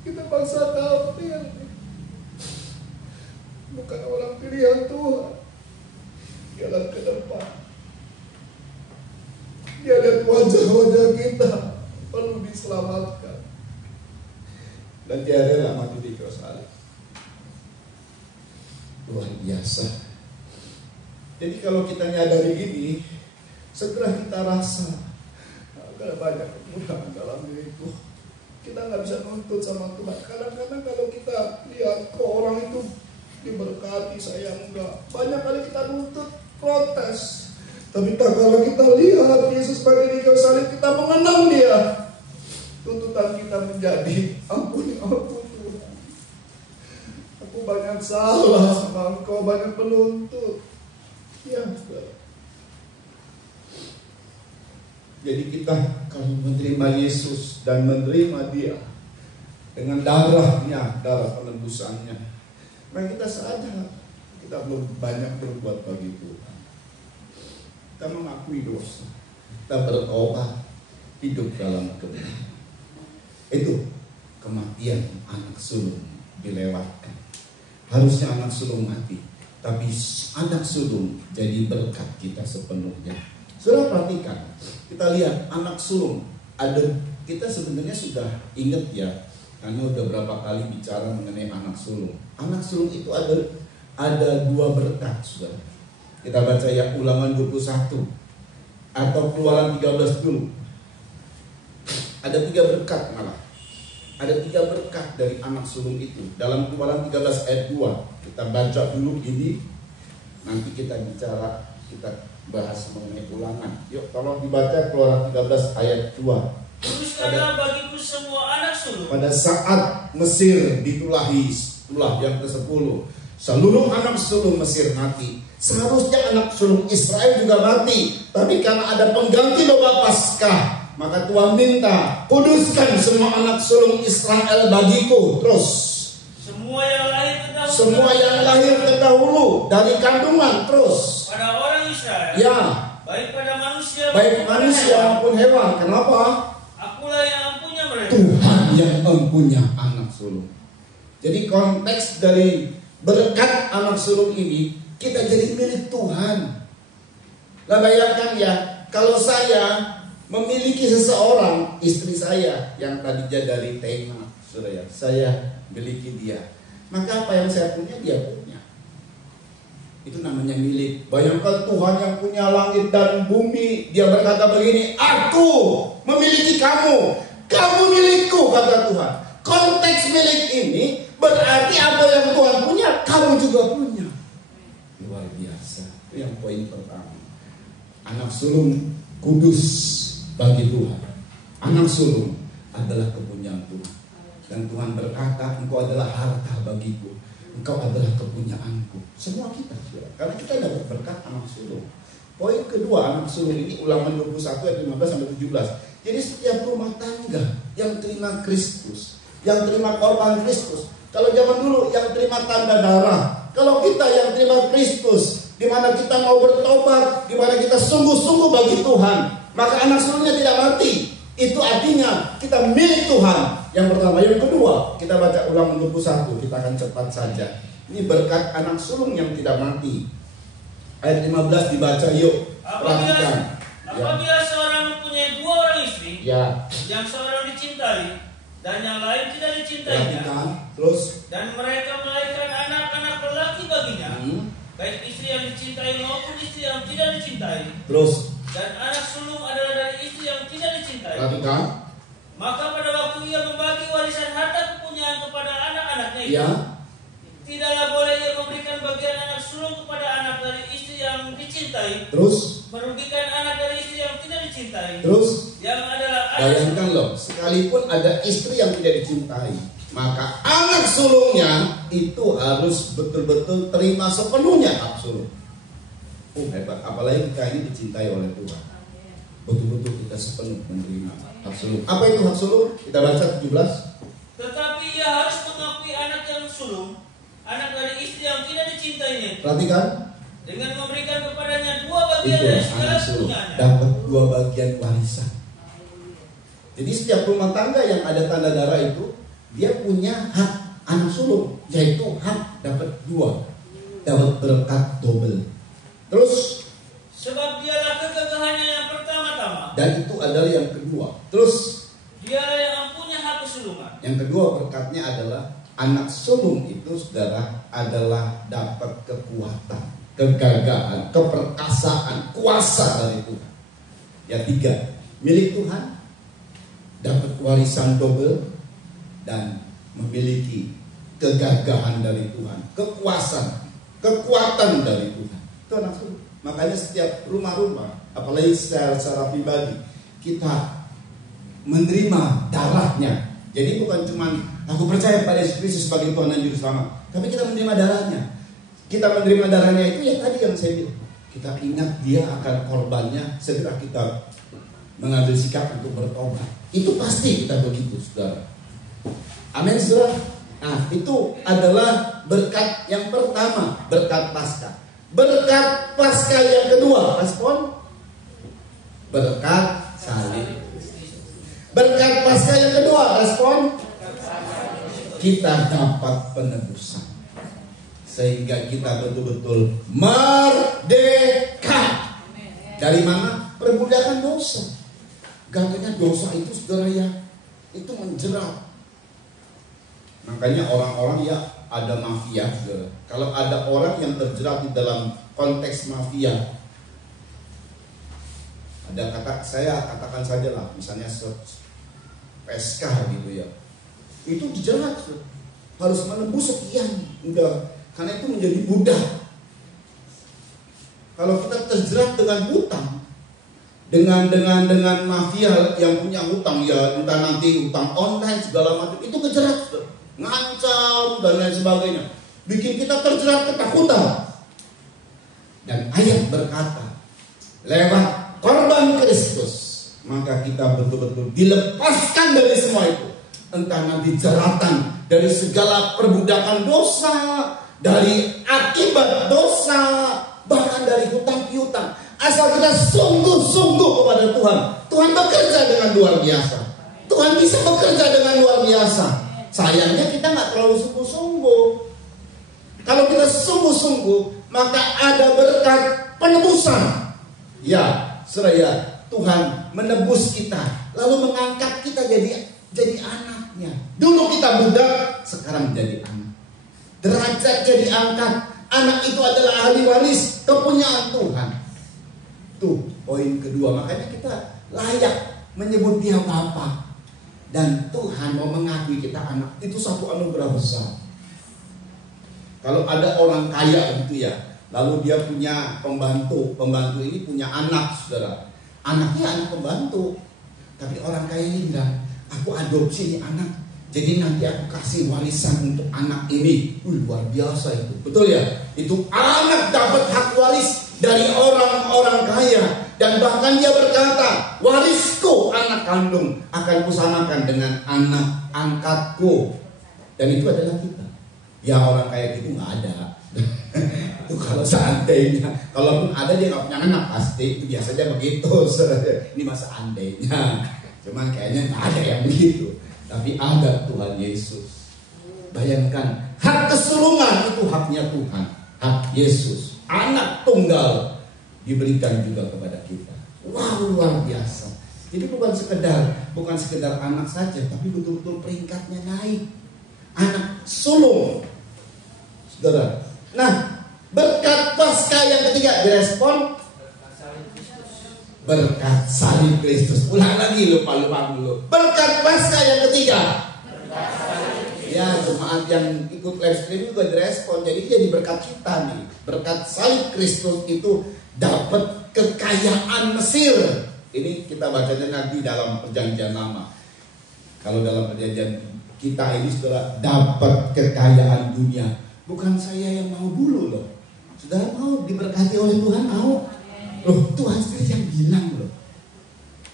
Kita bangsa kafir, bukan orang pilihan Tuhan. Dia lihat ke depan. Dia lihat wajah-wajah kita perlu diselamatkan. Dan dia rela mati di kayu salib. Luar biasa. Jadi kalau kita nyadari ini, segera kita rasa ada banyak kemudahan dalam diriku. Kita nggak bisa nuntut sama Tuhan. Kadang-kadang kalau kita lihat kok orang itu diberkati, saya enggak. Banyak kali kita nuntut, protes. Tapi tak kalau kita lihat Yesus mati di kayu salib, kita mengenang dia. Tuntutan kita menjadi ampuni aku Tuhan. Aku banyak salah sama Engkau, banyak penuntut. Ya, saudara. Jadi kita kalau menerima Yesus dan menerima dia dengan darahnya, darah penebusannya, maka kita sadar kita belum banyak berbuat bagi Tuhan. Kita mengakui dosa, kita bertobat, hidup dalam kebenaran. Itu kematian anak sulung dilewatkan. Harusnya anak sulung mati, tapi anak sulung jadi berkat kita sepenuhnya. Saudara perhatikan, kita lihat anak sulung. Kita sebenarnya sudah ingat ya, karena udah berapa kali bicara mengenai anak sulung. Anak sulung itu ada 2 berkat, saudara. Kita baca ya Ulangan 21 atau Keluaran 13 dulu. Ada 3 berkat malah. Ada 3 berkat dari anak sulung itu. Dalam Keluaran 13 ayat 2, kita baca dulu ini. Nanti kita bahas mengenai ulangan. Yuk tolong dibaca Keluaran 13 ayat 2. Kuduskanlah bagiku semua anak sulung. Pada saat Mesir ditulahi, tulah yang ke-10, seluruh anak sulung Mesir mati. Seharusnya anak sulung Israel juga mati, tapi karena ada pengganti domba Paskah, maka Tuhan minta, kuduskan semua anak sulung Israel bagiku. Terus semua yang lahir terdahulu dari kandungan. Terus pada orang Israel, ya, baik pada baik manusia maupun hewan. Kenapa? Akulah yang mempunyai mereka. Tuhan yang mempunyai anak sulung. Jadi konteks dari berkat anak sulung ini, kita jadi milik Tuhan. Lah bayangkan ya, kalau saya memiliki seseorang, istri saya yang tadinya dari Tengah, saudara, saya miliki dia. Maka apa yang saya punya, dia punya. Itu namanya milik. Bayangkan Tuhan yang punya langit dan bumi, dia berkata begini, aku memiliki kamu, kamu milikku, kata Tuhan. Konteks milik ini berarti apa yang Tuhan punya, kamu juga punya. Luar biasa. Itu yang poin pertama. Anak sulung kudus bagi Tuhan. Anak sulung adalah kepunyaan Tuhan. Dan Tuhan berkata, engkau adalah harta bagiku, engkau adalah kepunyaanku. Semua kita, karena kita dapat berkat anak sulung. Poin kedua, anak sulung ini Ulangan 21 ayat 15-17. Jadi setiap rumah tangga yang terima Kristus, yang terima korban Kristus. Kalau zaman dulu yang terima tanda darah, kalau kita yang terima Kristus, di mana kita mau bertobat, di mana kita sungguh-sungguh bagi Tuhan, maka anak sulungnya tidak mati. Itu artinya kita milik Tuhan. Yang pertama. Yang kedua, kita baca Ulangan 21, kita akan cepat saja. Ini berkat anak sulung yang tidak mati. Ayat 15 dibaca yuk. Perhatikan. Apabila seorang mempunyai 2 orang istri, Ya. yang seorang dicintai dan yang lain tidak dicintainya, Perhatikan. Terus. dan mereka melahirkan anak-anak lelaki baginya, baik istri yang dicintai maupun istri yang tidak dicintai, Terus. dan anak sulung adalah dari istri yang tidak dicintai, Perhatikan. maka pada waktu ia membagi warisan harta kepunyaan kepada anak-anaknya itu, Ya. tidaklah boleh ia memberikan bagian anak sulung kepada anak dari istri yang dicintai, Terus. merugikan anak dari istri yang tidak dicintai, Terus. yang adalah anak Bayangkan loh, sekalipun ada istri yang tidak dicintai, maka anak sulungnya itu harus betul-betul terima sepenuhnya hak sulung. Hebat, apalagi kita ini dicintai oleh Tuhan. Betul-betul kita sepenuh menerima hak sulung. Apa itu hak sulung? Kita baca 17. Tetapi ia harus mengakui anak yang sulung, anak dari istri yang tidak dicintainya, Perhatikan, dengan memberikan kepadanya 2 bagian dari itu segala anak sulung kepunyaannya. dapat 2 bagian warisan. Jadi setiap rumah tangga yang ada tanda darah itu, dia punya hak anak sulung, yaitu hak dapat 2, dapat berkat double. Terus, Sebab dialah kegagahannya yang pertama-tama, dan itu adalah yang kedua. Terus, dialah yang mempunyai hak kesulungan. yang kedua berkatnya adalah anak sulung itu, saudara, adalah dapat kekuatan, kegagahan, keperkasaan, kuasa dari Tuhan. Yang tiga, milik Tuhan, dapat warisan double, dan memiliki kegagahan dari Tuhan, kekuatan dari Tuhan. Itu anak sulung. Makanya setiap rumah-rumah, apalagi secara pribadi, kita menerima darahnya. Jadi bukan cuma aku percaya pada Yesus Kristus sebagai Tuhan dan Juru Selamat, tapi kita menerima darahnya. Kita menerima darahnya itu ya tadi yang saya bilang. Kita ingat dia akan korbannya, segera kita mengambil sikap untuk bertobat. Itu pasti kita begitu, saudara. Amin, saudara. Nah, itu adalah berkat yang pertama, berkat Paskah. Berkat Paskah yang kedua, respon, berkat salib. Berkat Paskah yang kedua, respon, kita dapat penebusan, sehingga kita betul-betul merdeka. Dari mana? Perbudakan dosa. Katanya dosa itu, saudara, ya, itu menjerat. Makanya orang-orang ya ada mafia, saudara. Kalau ada orang yang terjerat di dalam konteks mafia, ada saya katakan saja lah, misalnya PSK gitu ya, itu dijerat, saudara. Harus menebus sekian, udah, karena itu menjadi budak. Kalau kita terjerat dengan hutang, dengan mafia yang punya hutang, ya entah nanti hutang online segala macam, itu kejerat, saudara. Ngancam dan lain sebagainya, bikin kita terjerat ketakutan. Dan ayat berkata, lewat korban Kristus, maka kita betul-betul dilepaskan dari semua itu. Entah nanti jeratan dari segala perbudakan dosa, dari akibat dosa, bahkan dari hutang piutang. Asal kita sungguh-sungguh kepada Tuhan, Tuhan bekerja dengan luar biasa. Tuhan bisa bekerja dengan luar biasa. Sayangnya kita nggak terlalu sungguh-sungguh. Kalau kita sungguh-sungguh, maka ada berkat penebusan. Ya, seraya Tuhan menebus kita, lalu mengangkat kita jadi anaknya. Dulu kita budak, sekarang jadi anak. Derajat jadi angkat. Anak itu adalah ahli waris kepunyaan Tuhan. Tuh poin kedua. Makanya kita layak menyebut dia Bapa. Dan Tuhan mau mengakui kita anak. Itu satu anugerah besar. Kalau ada orang kaya gitu ya, lalu dia punya pembantu. Pembantu ini punya anak, saudara. Anaknya anak pembantu. Tapi orang kaya ini bilang, aku adopsi nih anak, jadi nanti aku kasih warisan untuk anak ini. Luar biasa itu. Betul ya? Itu anak dapat hak waris dari orang-orang kaya. Dan bahkan dia berkata, warisku anak kandung akan kusamakan dengan anak angkatku. Dan itu adalah kita. Ya orang kaya gitu gak ada. Itu kalau seandainya, kalaupun ada dia gak punya anak, pasti itu biasanya begitu. Ini masa andainya. Cuman kayaknya gak ada yang begitu. Tapi ada Tuhan Yesus. Bayangkan, hak kesulungan itu haknya Tuhan. Hak Yesus, anak tunggal, diberikan juga kepada kita. Wow, luar biasa. Jadi bukan sekedar anak saja, tapi betul-betul peringkatnya naik. Anak sulung, saudara. Nah, berkat Paskah yang ketiga direspon berkat salib Kristus. Ulang lagi, lupa dulu. Berkat Paskah yang ketiga. Ya, jemaat yang ikut live stream juga direspon. Jadi jadi berkat kita nih. Berkat salib Kristus itu dapat kekayaan Mesir. Ini kita bacanya nanti dalam perjanjian lama. Kalau dalam perjanjian kita ini saudara dapat kekayaan dunia. Bukan saya yang mau dulu loh. Saudara mau diberkati oleh Tuhan, mau. Loh, Tuhan sendiri yang bilang loh.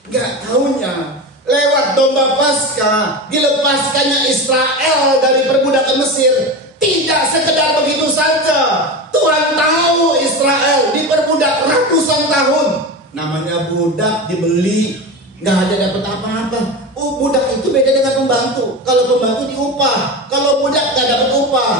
Gak taunya lewat domba Paskah dilepaskannya Israel dari perbudakan Mesir. Tidak sekedar begitu saja. Tuhan tahu Israel diperbudak ratusan tahun. Namanya budak dibeli, gak ada dapat apa-apa. Oh, budak itu beda dengan pembantu. Kalau pembantu diupah, kalau budak gak dapat upah.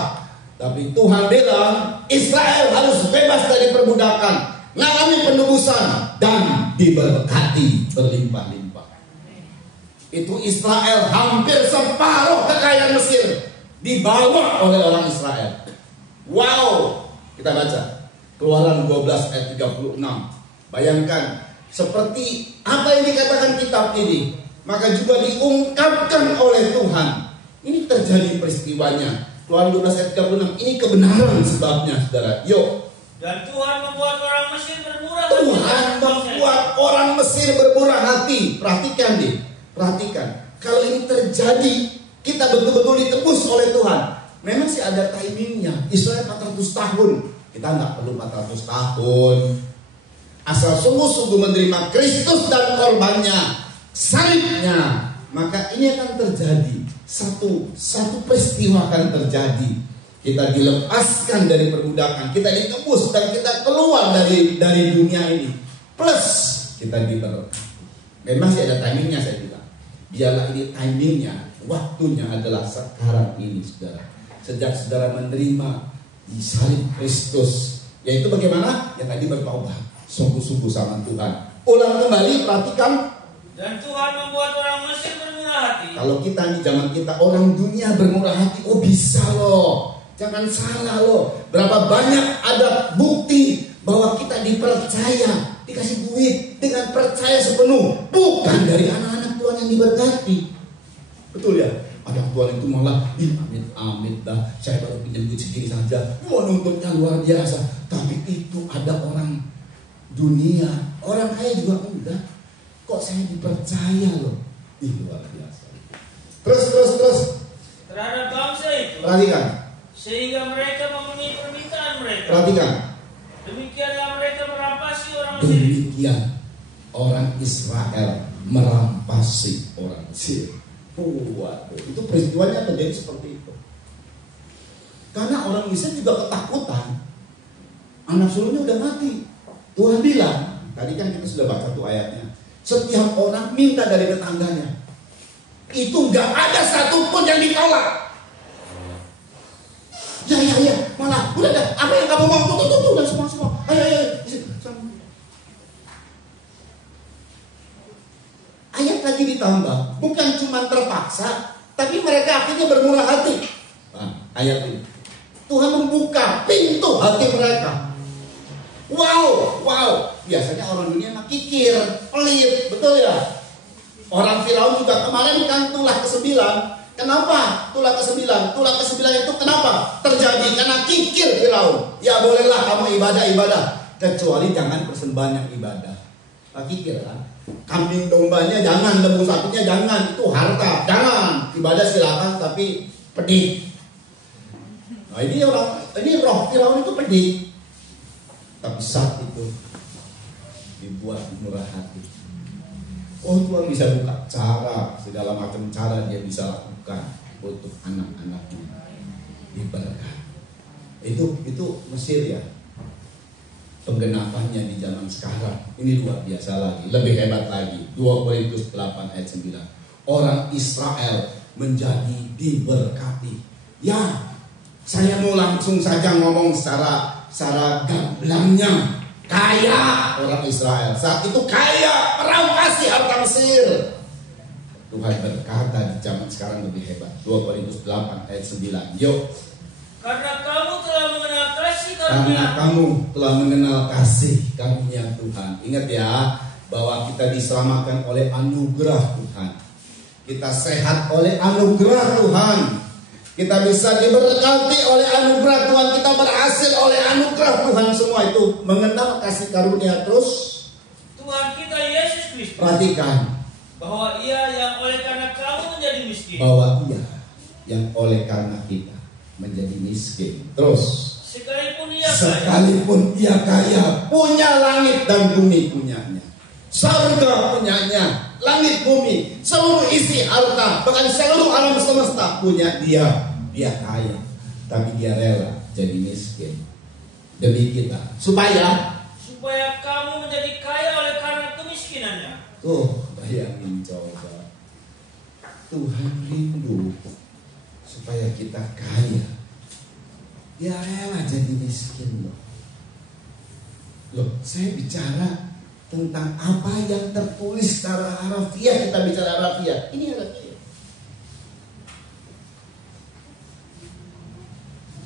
Tapi Tuhan bilang Israel harus bebas dari perbudakan, mengalami penebusan dan diberkati berlimpah-limpah. Itu Israel hampir separuh kekayaan Mesir dibawa oleh orang Israel. Wow, kita baca Keluaran 12 ayat 36. Bayangkan seperti apa yang dikatakan kitab ini, maka juga diungkapkan oleh Tuhan. Ini terjadi peristiwanya. Keluaran 12 ayat 36. Ini kebenaran sebabnya, saudara. Yuk. Dan Tuhan membuat orang Mesir bermurah hati. Tuhan membuat orang Mesir bermurah hati. Perhatikan deh. Perhatikan. Kalau ini terjadi, kita betul-betul ditebus oleh Tuhan. Memang sih ada timingnya. Israel 400 tahun. Kita nggak perlu 400 tahun. Asal sungguh-sungguh menerima Kristus dan korbannya, salibnya, maka ini akan terjadi. Satu peristiwa akan terjadi. Kita dilepaskan dari perbudakan, kita ditebus dan kita keluar dari dunia ini. Plus kita diberkati. Memang sih ada timingnya, saya bilang. Biarlah ini timingnya, waktunya adalah sekarang ini, saudara. Sejak saudara menerima di salib Kristus, yaitu bagaimana? Ya tadi bertobat, sungguh-sungguh sama Tuhan. Ulang kembali, perhatikan. Dan Tuhan membuat orang Mesir bermurah hati. Kalau kita di zaman kita orang dunia bermurah hati, oh bisa loh. Jangan salah loh. Berapa banyak ada bukti bahwa kita dipercaya, dikasih duit dengan percaya sepenuh, bukan dari anak-anak Tuhan yang diberkati. Betul ya? Ada Tuhan itu malah amit dah, saya baru pinjam duit segini saja, wah nuntutnya luar biasa. Tapi itu ada orang dunia, orang kaya juga enggak. Kok saya dipercaya loh? Ih, luar biasa. Terus. Terhadap bangsa itu. Perhatikan. Sehingga mereka memenuhi permintaan mereka. Perhatikan. Demikianlah mereka merampasi orang Mesir. Demikian orang Israel merampasi orang Mesir. Waduh, itu peristiwanya terjadi seperti itu. Karena orang Mesir juga ketakutan. Anak sulungnya udah mati. Tuhan bilang, tadi kan kita sudah baca tuh ayatnya. Setiap orang minta dari tetangganya. Itu nggak ada satupun yang ditolak. Ya, malah udah dah, apa yang kamu mau tuh dan semua. Ayo. Ayat lagi ditambah, bukan cuma terpaksa, tapi mereka akhirnya bermurah hati. Nah, ayat ini, Tuhan membuka pintu hati mereka. Wow. Biasanya orang dunia mah kikir, pelit, betul ya? Orang Firaun juga kemarin kan tulah ke-9. Kenapa tulah ke-9? Tulah ke-9 itu kenapa terjadi? Karena kikir Firaun. Ya bolehlah kamu ibadah, kecuali jangan persembahan yang ibadah. Kikir kan? Kambing dombanya jangan, lembu sapinya jangan, itu harta, jangan. Ibadah silakan tapi pedih. Nah ini roh Firaun itu pedih. Tapi saat itu dibuat murah hati. Oh Tuhan bisa buka cara, segala macam cara dia bisa lakukan untuk anak-anaknya diberkati. Itu Mesir ya. Penggenapannya di zaman sekarang ini luar biasa lagi, lebih hebat lagi. 2 Korintus 8 ayat 9. Orang Israel menjadi diberkati. Ya, saya mau langsung saja ngomong secara gamblangnya. Kaya orang Israel saat itu, kaya, merampasi harta Mesir. Tuhan berkata di zaman sekarang lebih hebat. 2 Korintus 8 ayat 9. Yuk. Karena kamu telah mengenal kasih karunia. Karena kamu telah mengenal kasih karunia Tuhan. Ingat ya, bahwa kita diselamatkan oleh anugerah Tuhan. Kita sehat oleh anugerah Tuhan. Kita bisa diberkati oleh anugerah Tuhan. Kita berhasil oleh anugerah Tuhan. Semua itu mengenal kasih karunia. Terus Tuhan kita Yesus Kristus. Perhatikan. Bahwa ia yang oleh karena kamu menjadi miskin. Bahwa ia yang oleh karena kita menjadi miskin. Terus sekalipun ia kaya, punya langit dan bumi punyanya, surga punyanya, langit bumi, seluruh isi harta, bahkan seluruh alam semesta punya dia. Dia kaya, tapi dia rela jadi miskin demi kita, supaya kamu menjadi kaya oleh karena kemiskinannya. Tuh bayangin coba, Tuhan rindu supaya kita kaya. Dia rela jadi miskin loh. Saya bicara tentang apa yang tertulis secara harafiah. Kita bicara harafiah. Ini harafiah.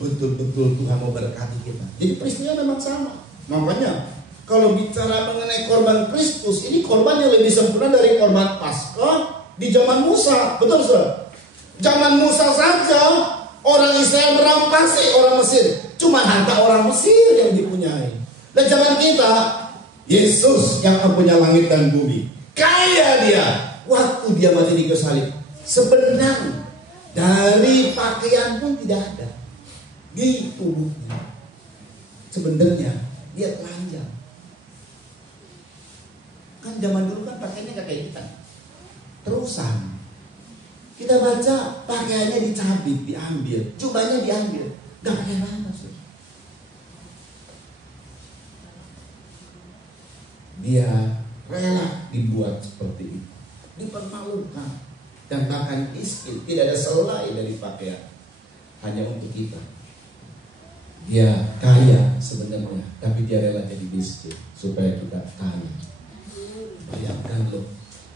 Betul-betul Tuhan mau berkati kita. Jadi peristiwa memang sama. Makanya kalau bicara mengenai korban Kristus, ini korban yang lebih sempurna dari korban Paskah di zaman Musa. Betul saudara? Zaman Musa saja orang Israel merampasi orang Mesir. Cuma harta orang Mesir yang dipunyai. Dan zaman kita, Yesus yang mempunyai langit dan bumi. Kaya dia. Waktu dia mati di kayu salib, sebenarnya dari pakaian pun tidak ada di tubuhnya. Sebenarnya dia telanjang. Kan zaman dulu kan pakaiannya gak kayak kita. Terusan kita baca pakaiannya dicabik, diambil, jubahnya diambil, gak pakai apa sih. Dia rela dibuat seperti itu, dipermalukan, dan bahkan miskin, tidak ada selai dari pakaian, hanya untuk kita. Dia kaya sebenarnya, tapi dia rela jadi miskin supaya kita kaya. Bayangkan loh,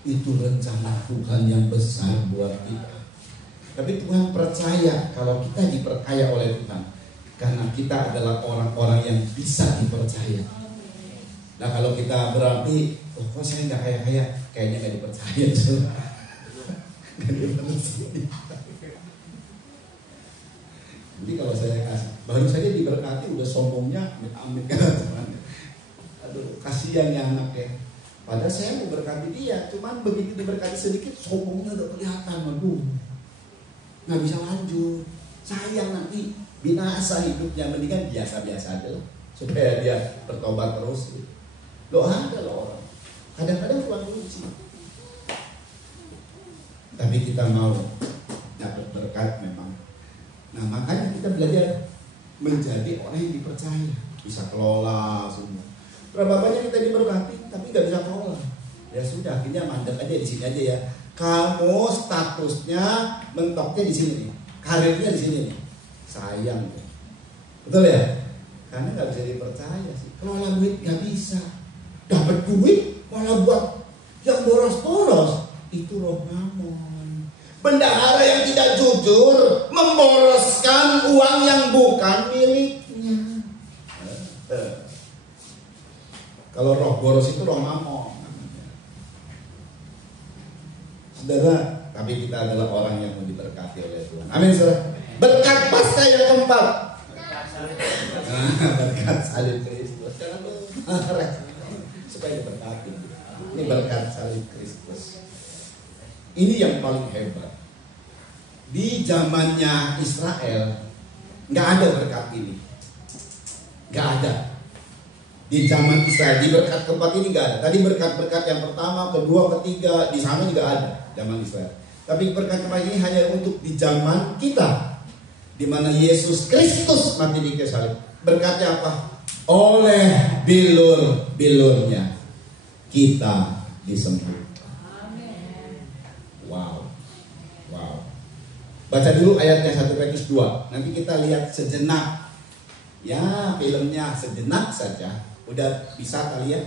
itu rencana Tuhan yang besar buat kita. Tapi Tuhan percaya kalau kita diperkaya oleh Tuhan, karena kita adalah orang-orang yang bisa dipercaya. Nah kalau kita berarti, oh kok saya nggak kaya-kaya, kayaknya nggak dipercaya. Jadi kalau saya kasih, baru saja diberkati udah sombongnya, amit-amit kan. Aduh kasihan ya anak ya. Padahal saya mau berkati dia, cuman begitu diberkati sedikit, sombongnya udah kelihatan. Aduh, nggak bisa lanjut. Sayang nanti binasa hidupnya, mendingan biasa-biasa aja lah, supaya dia bertobat terus. Loh ada loh orang, kadang-kadang Tuhan uji, tapi kita mau dapat berkat memang. Nah makanya kita belajar menjadi orang yang dipercaya, bisa kelola semua. Berapa banyak kita diberkati? Ya sudah, akhirnya mandek aja di sini aja ya. Kamu statusnya mentoknya di sini nih, karirnya di sini nih. Sayang, betul ya? Karena nggak bisa dipercaya sih. Kelola duit nggak bisa, dapat duit malah buat yang boros-boros. Itu roh mamon. Bendahara yang tidak jujur memboroskan uang yang bukan miliknya. Kalau roh boros itu roh mamon. Saudara, tapi kita adalah orang yang mau diberkati oleh Tuhan. Amin, saudara. Berkat Paskah yang keempat. Berkat salib Kristus. Jangan lupa supaya diberkati. Ini berkat salib Kristus. Ini yang paling hebat. Di zamannya Israel nggak ada berkat ini, nggak ada. Di zaman Israel di berkat keempat ini nggak ada. Tadi berkat-berkat yang pertama, kedua, ketiga di sana juga ada zaman Israel. Tapi berkat keempat ini hanya untuk di zaman kita, di mana Yesus Kristus mati di kayu salib. Berkatnya apa? Oleh bilur-bilurnya kita disembuhkan. Wow. Baca dulu ayatnya 1 Petrus 2. Nanti kita lihat sejenak. Ya, filmnya sejenak saja. Udah bisa kali ya?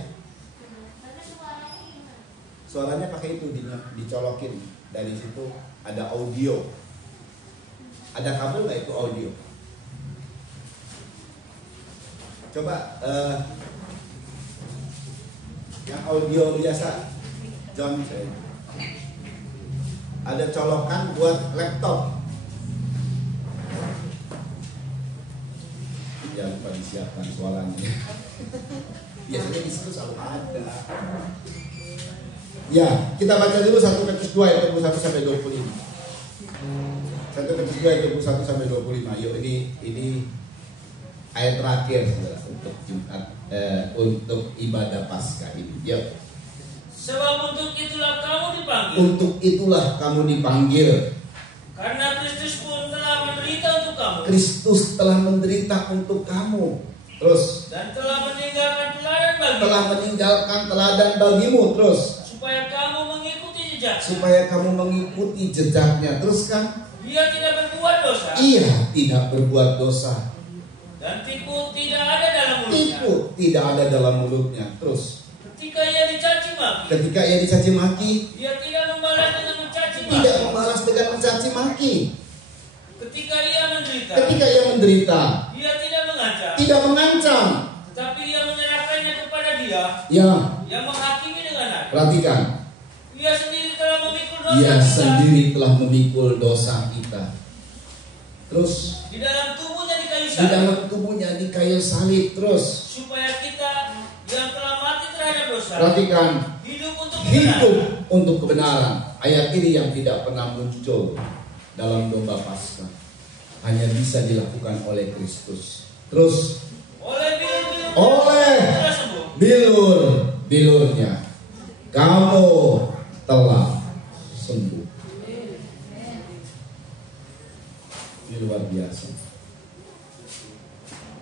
Suaranya pakai itu dicolokin. Dari situ ada audio. Ada kabel nggak itu audio? Coba yang audio biasa, John saya. Ada colokan buat laptop. Jangan lupa disiapkan suaranya. Biasanya di situ selalu ada. Ya, kita baca dulu 1 Petrus 2 ayat 21 sampai 25. 1 Petrus 2 ayat 21 sampai 25. Yuk, ini ayat terakhir saudara, untuk Jumat untuk ibadah Paskah ini. Yuk. Sebab untuk itulah kamu dipanggil. Untuk itulah kamu dipanggil. Karena Kristus pun telah menderita untuk kamu. Kristus telah menderita untuk kamu. Terus. Dan telah meninggalkan teladan bagimu. Telah meninggalkan teladan bagimu. Terus. Supaya kamu mengikuti jejak. Supaya kamu mengikuti jejaknya. Terus kan? Ia tidak berbuat dosa. Ia tidak berbuat dosa. Dan tipu tidak ada dalam mulutnya. Tipu tidak ada dalam mulutnya. Terus. Ketika ia dicaci maki. Ketika ia dicaci maki. Dia tidak membalas dengan mencaci maki. Tidak membalas dengan mencaci maki. Ketika ia menderita. Ketika ia menderita. Dia tidak mengancam. Tidak mengancam. Tetapi ia menyerahkannya kepada dia. Ya. Yang menghakimi dengan adil. Perhatikan. Ia sendiri telah memikul dosa Ia kita. sendiri telah memikul dosa kita. Terus. Di dalam tubuhnya di kayu Di salib. dalam tubuhnya di kayu salib. Terus. Supaya kita yang telah mati terhadap dosa. Perhatikan. Hidup untuk Hidup kebenaran. untuk kebenaran. Ayat ini yang tidak pernah muncul dalam domba Paskah. Hanya bisa dilakukan oleh Kristus. Terus. Oleh bilur-bilur. Oleh Telah sembuh. bilur-bilurnya kamu telah sembuh. Ini luar biasa.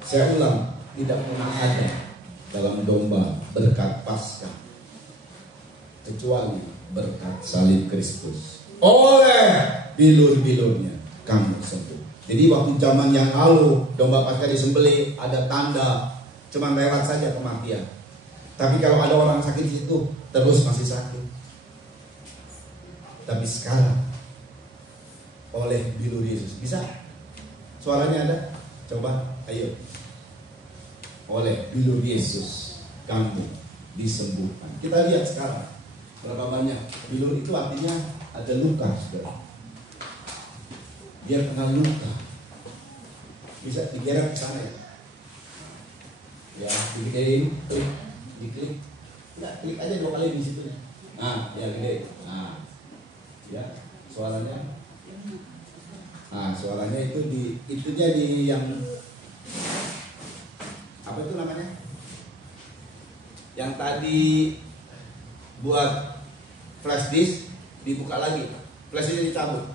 Saya ulang, tidak pernah ada dalam domba berkat Paskah kecuali berkat salib Kristus. Oleh bilur-bilurnya kamu sembuh. Jadi waktu zaman yang lalu domba Paskah disembelih ada tanda, cuman lewat saja kematian. Tapi kalau ada orang sakit di situ terus masih sakit. Tapi sekarang oleh bilur Yesus bisa. Suaranya ada? Coba, ayo. Oleh bilur Yesus kamu disembuhkan. Kita lihat sekarang berapa banyak bilur itu artinya ada luka, saudara. Dia kena luka. Bisa digeret ke sana ya. Ya, diklik, diklik. Enggak, klik aja 2 kali di situ. Nah, ya gede. Nah, ya suaranya. Nah, suaranya itu itunya di yang apa itu namanya? Yang tadi buat flash disk dibuka lagi, flash disk dicabut.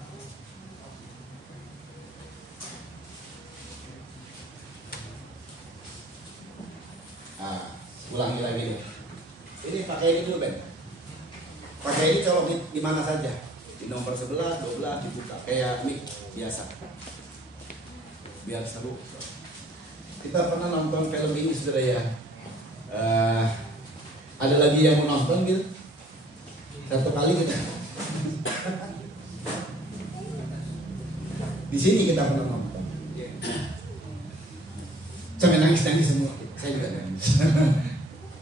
Ulangi lagi nih. Ini pakai ini dulu Ben. Pakai ini colok di mana saja, di nomor 11, 12 dibuka kayak mic biasa, biar seru. Kita pernah nonton film ini saudara ya. Ada lagi yang mau nonton gitu? Satu kali kita. Di sini kita pernah nonton. Sampai nangis semua. Saya juga nangis.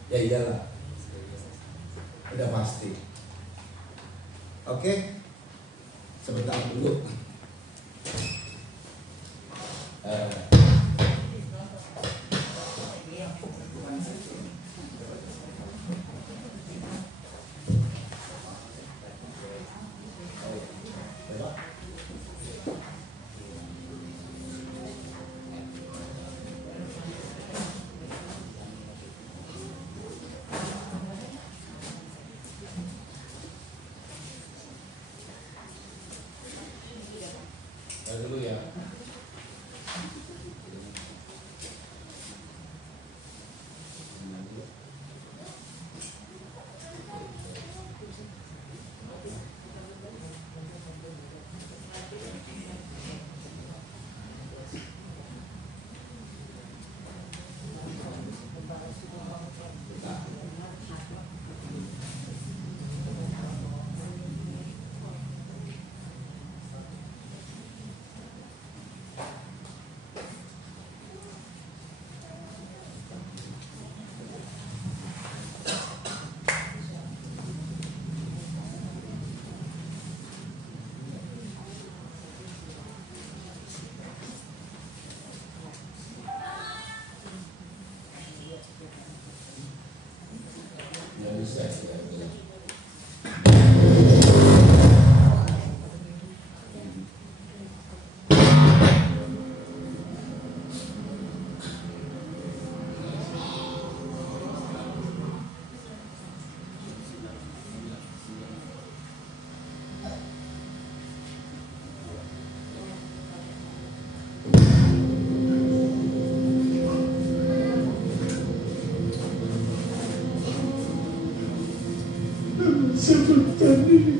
Ya iyalah. Udah pasti. Oke. Sebentar dulu. Dulu ya. Sebentar ini.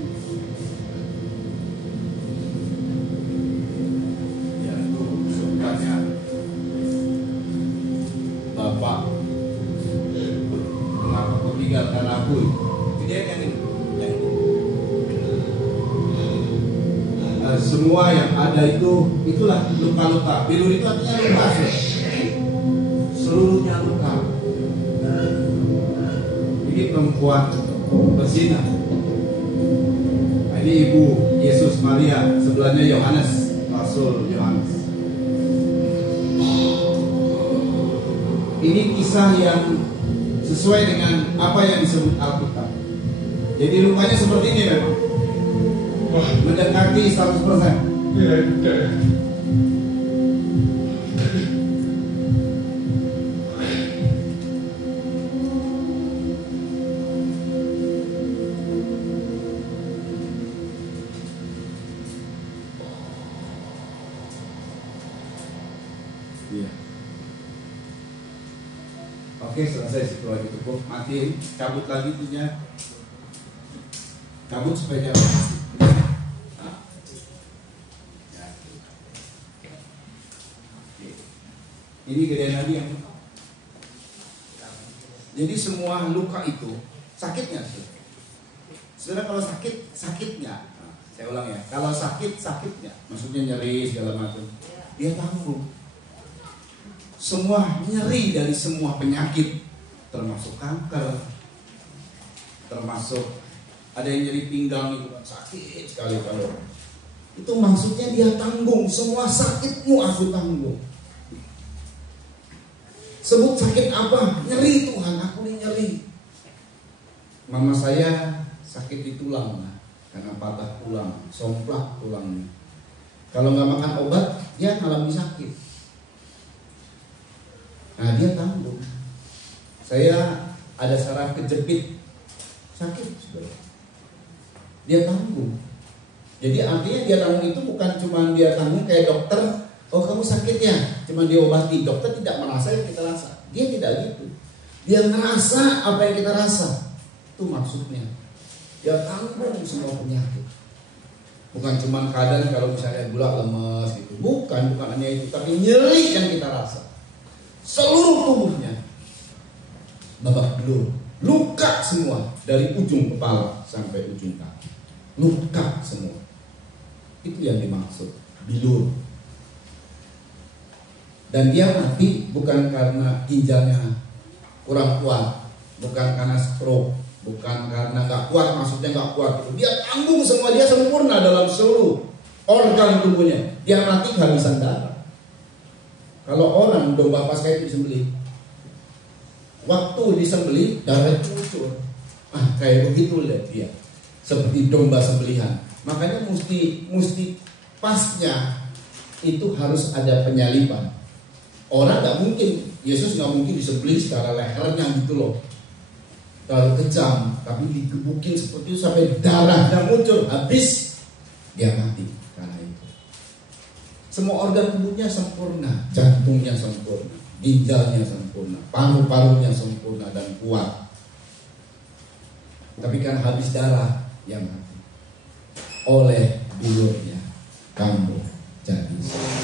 Ya itu sebenarnya Bapak mengapa kau tinggalkan aku? Itu dia kan ini. Semua yang ada itulah luka-luka. Biru itu artinya luka. Seluruhnya luka. Ini perempuan berzina. Ini ibu Yesus Maria, sebelahnya Yohanes, Rasul Yohanes. Ini kisah yang sesuai dengan apa yang disebut Alkitab. Jadi lukanya seperti ini memang. Wah, mendekati 100%. Ya. Oke, selesai situ lagi cukup. Matiin, cabut lagi punya. Cabut supaya jangan. Ini gedean lagi yang. Jadi semua luka itu sakitnya. Saudara kalau sakitnya. Saya ulang ya. Kalau sakitnya, maksudnya nyeri segala macam. Dia tanggung. Semua nyeri dari semua penyakit, termasuk kanker, termasuk ada yang nyeri pinggang itu sakit sekali kalau itu maksudnya dia tanggung semua sakitmu, aku tanggung. Sebut sakit apa? Nyeri Tuhan, aku ini nyeri. Mama saya sakit di tulang karena patah tulang, somplak tulangnya. Kalau nggak makan obat, dia ngalami sakit. Nah dia tanggung. Saya ada saraf kejepit, sakit. Dia tanggung. Jadi artinya dia tanggung itu bukan cuma dia tanggung kayak dokter. Oh kamu sakit ya, cuma diobati. Dokter tidak merasa yang kita rasa. Dia tidak gitu. Dia ngerasa apa yang kita rasa. Itu maksudnya. Dia tanggung semua penyakit. Bukan cuma keadaan kalau misalnya gula lemes gitu. Bukan hanya itu, tapi nyeri yang kita rasa. Seluruh tubuhnya babak belur, luka semua dari ujung kepala sampai ujung kaki. Luka semua. Itu yang dimaksud bilur. Dan dia mati bukan karena ginjalnya kurang kuat, bukan karena stroke, bukan karena nggak kuat, maksudnya nggak kuat. Dia tanggung semua, dia sempurna dalam seluruh organ tubuhnya. Dia mati kehabisan darah. Kalau orang domba Paskah itu disembelih, waktu disembelih darah muncul. Kayak begitu lihat dia, seperti domba sembelihan. Makanya mesti pasnya itu harus ada penyaliban. Orang nggak mungkin, Yesus nggak mungkin disembelih secara lehernya gitu loh, terlalu kejam, tapi digebukin seperti itu sampai darahnya muncul, habis dia mati karena itu. Semua organ tubuhnya sempurna, jantungnya sempurna, ginjalnya sempurna, paru-parunya sempurna dan kuat. Tapi kan habis darah yang mati. Oleh bilurnya kamu jadi sembuh.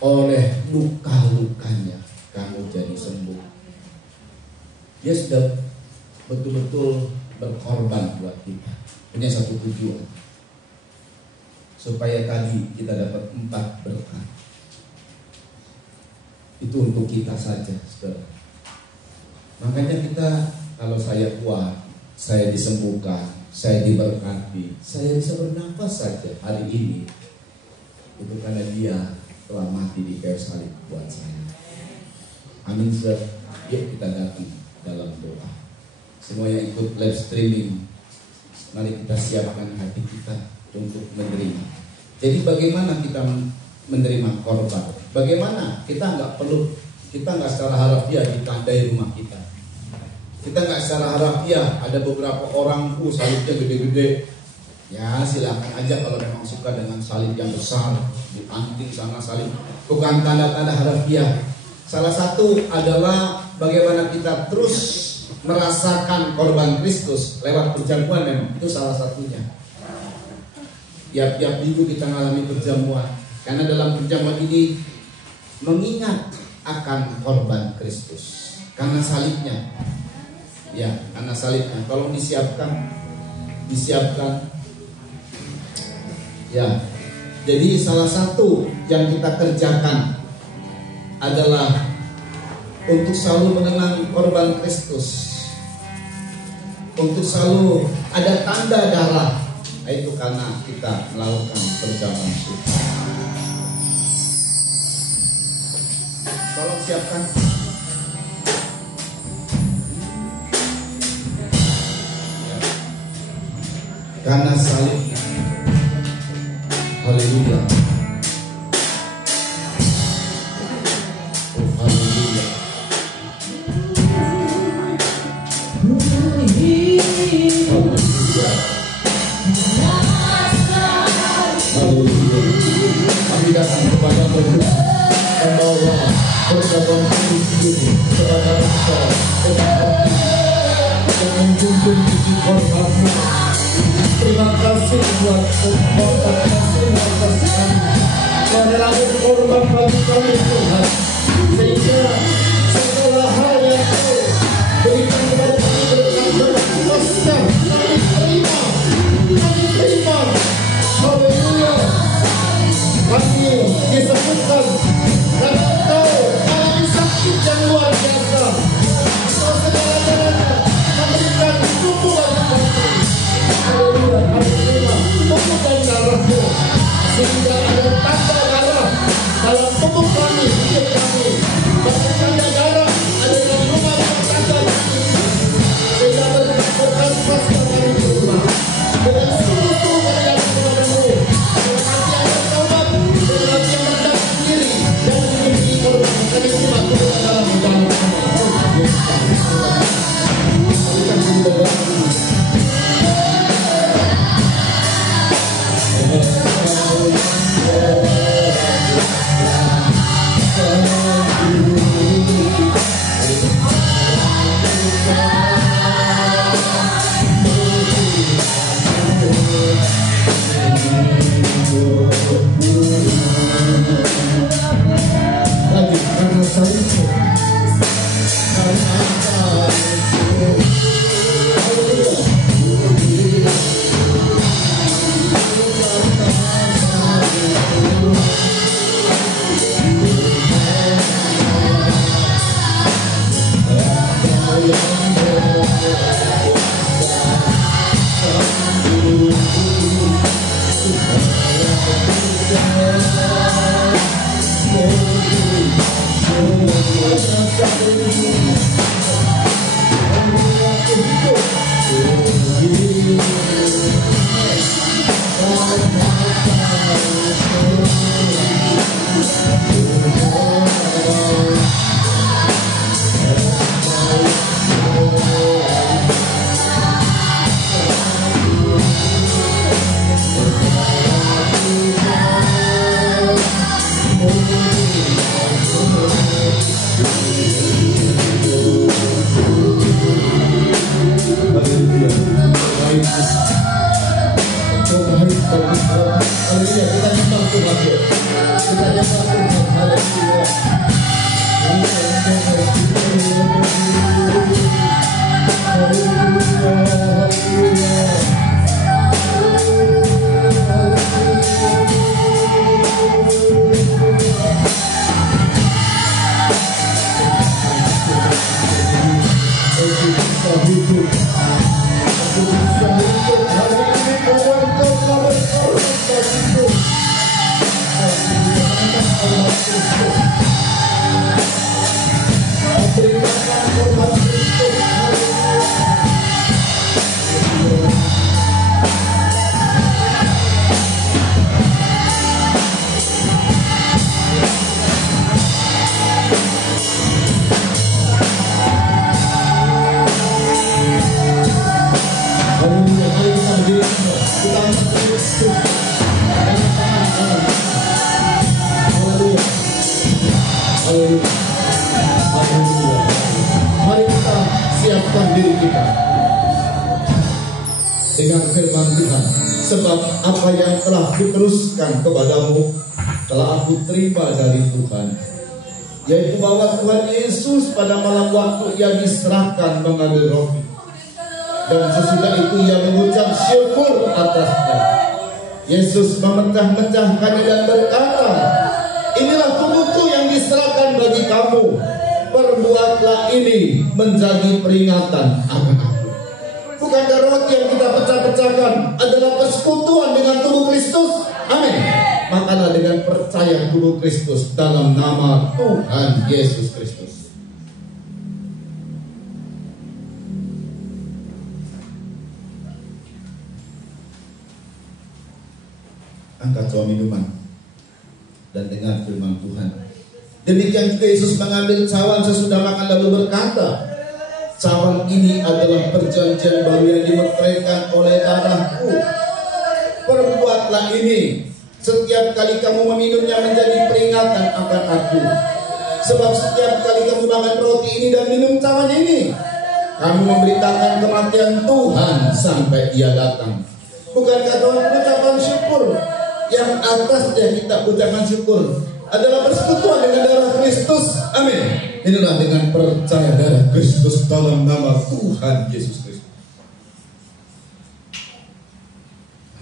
Oleh luka-lukanya kamu jadi sembuh. Dia sudah betul-betul berkorban buat kita, punya satu tujuan, supaya tadi kita dapat 4 berkat. Itu untuk kita saja, saudara. Makanya kita, kalau saya kuat, saya disembuhkan, saya diberkati, saya bisa bernafas saja hari ini, itu karena dia telah mati di kayu salib buat saya. Amin, saudara. Yuk kita datang dalam doa. Semua yang ikut live streaming, mari kita siapkan hati kita untuk menerima. Jadi bagaimana kita menerima korban? Bagaimana kita nggak secara harafiah ditandai rumah kita. Kita nggak secara harafiah ada beberapa orang salibnya gede-gede. Ya silakan aja kalau memang suka dengan salib yang besar, dianting sana salib. Bukan tanda-tanda harafiah. Salah satu adalah bagaimana kita terus merasakan korban Kristus lewat perjamuan, memang itu salah satunya. Tiap-tiap minggu kita mengalami perjamuan, karena dalam perjamuan ini mengingat akan korban Kristus karena salibnya. Ya, karena salibnya. Tolong disiapkan. Ya. Jadi salah satu yang kita kerjakan adalah untuk selalu mengenang korban Kristus, untuk selalu ada tanda darah. Itu karena kita melakukan perjamuan suci. Tolong siapkan. Karena salibnya. Haleluya. Oh, haleluya. Haleluya. Kami datang kepada membawa perjamuan Kristus kepada Engkau, dan menjunjung tinggi korban-Mu. Terima kasih buat Engkau, terima kasih kami telah rela berkorban bagi kami Tuhan, sehingga segala hal yang Kau berikan kepada kami berkat besar kami terima. Haleluya. Kami disebutkan dan Engkau alami sakit yang luar biasa. Engkau segala-galanya memberikan tubuh bagi kami. Haleluya, haleluya. Tubuh dan darah-Mu baik. Engkau baik bagi kami. Haleluya, kita nyembah Tuhan. Kita nyembah Tuhan. Haleluya. Mari kita siapkan diri kita dengan firman Tuhan. Sebab apa yang telah diteruskan kepadamu telah aku terima dari Tuhan, yaitu bahwa Tuhan Yesus pada malam waktu ia diserahkan mengambil roti, dan sesudah itu ia mengucap syukur atasnya. Yesus memecah-mecahkannya dan berkata, inilah tubuhku yang diserahkan bagi kamu. Perbuatlah ini menjadi peringatan akan aku. Bukankah roti yang kita pecah-pecahkan adalah persekutuan dengan tubuh Kristus? Amin. Makanlah dengan percaya tubuh Kristus dalam nama Tuhan Yesus Kristus. Angkat cawan minuman dan dengar firman Tuhan. Demikian juga Yesus mengambil cawan sesudah makan lalu berkata, cawan ini adalah perjanjian baru yang dimeteraikan oleh darahku. Perbuatlah ini setiap kali kamu meminumnya menjadi peringatan akan aku. Sebab setiap kali kamu makan roti ini dan minum cawan ini, kamu memberitakan kematian Tuhan sampai ia datang. Bukankah Tuhan ucapan syukur yang atasnya kita ucapkan syukur adalah persekutuan dengan darah Kristus? Amin. Inilah dengan percaya darah Kristus dalam nama Tuhan Yesus Kristus.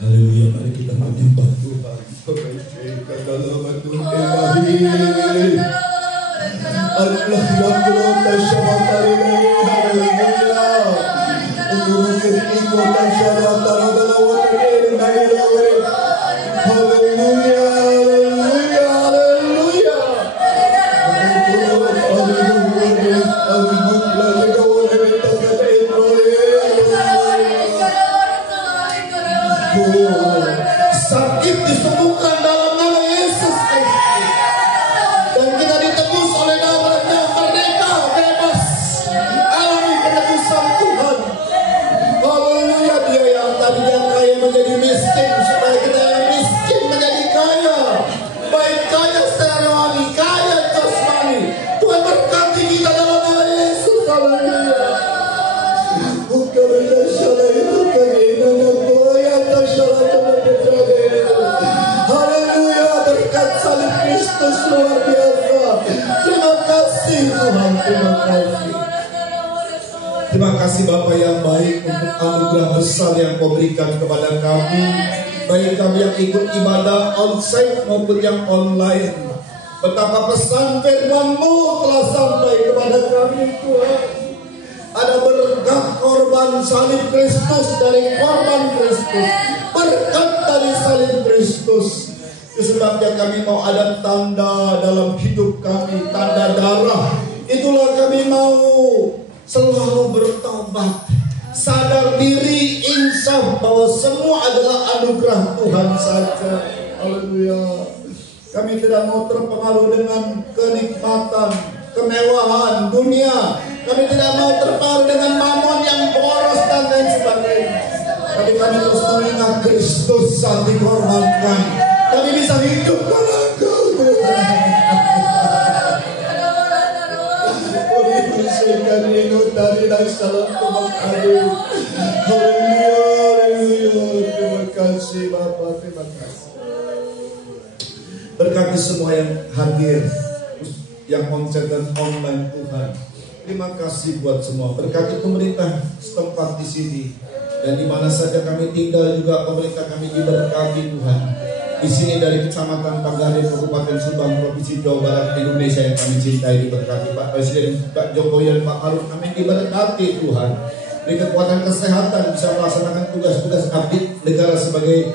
Haleluya, mari kita menyembah Tuhan. Sakit disembuhkan dalam nama Yesus Kristus, dan kita ditebus oleh darahnya, merdeka, bebas, alami penebusan Tuhan. Haleluya. Dia yang tadinya kaya menjadi miskin, supaya kita yang miskin menjadi kaya, baik kaya secara rohani, kaya jasmani. Tuhan berkati kita dalam nama Yesus. Haleluya. Haleluya, berkat salib Kristus luar biasa. Terima kasih Tuhan, terima kasih. Terima kasih Bapa yang baik untuk anugerah besar yang Kau berikan kepada kami, baik kami yang ikut ibadah onsite maupun yang online. Betapa pesan firman-Mu telah sampai kepada kami Tuhan. Ada berkat korban salib Kristus, dari korban Kristus, berkat dari salib Kristus. Sebabnya kami mau ada tanda dalam hidup kami, tanda darah. Itulah kami mau selalu bertobat, sadar diri, insaf bahwa semua adalah anugerah Tuhan saja. Haleluya. Kami tidak mau terpengaruh dengan kenikmatan, kemewahan dunia. Kami tidak mau terpengaruh dengan mamon yang boros dan lain sebagainya. Tapi kami terus mengingat Kristus saat dikorbankan. Kami bisa hidup karena Engkau. Haleluya. Berkati semua yang hadir, yang onsite dan online Tuhan. Terima kasih buat semua. Berkati pemerintah setempat di sini dan di mana saja kami tinggal juga pemerintah kami diberkati Tuhan. Di sini dari Kecamatan Pagaden, Kabupaten Subang, Provinsi Jawa Barat, Indonesia yang kami cintai diberkati. Pak Presiden, Pak Jokowi dan Pak Maruf, kami diberkati Tuhan. Beri kekuatan kesehatan bisa melaksanakan tugas-tugas abdi negara sebagai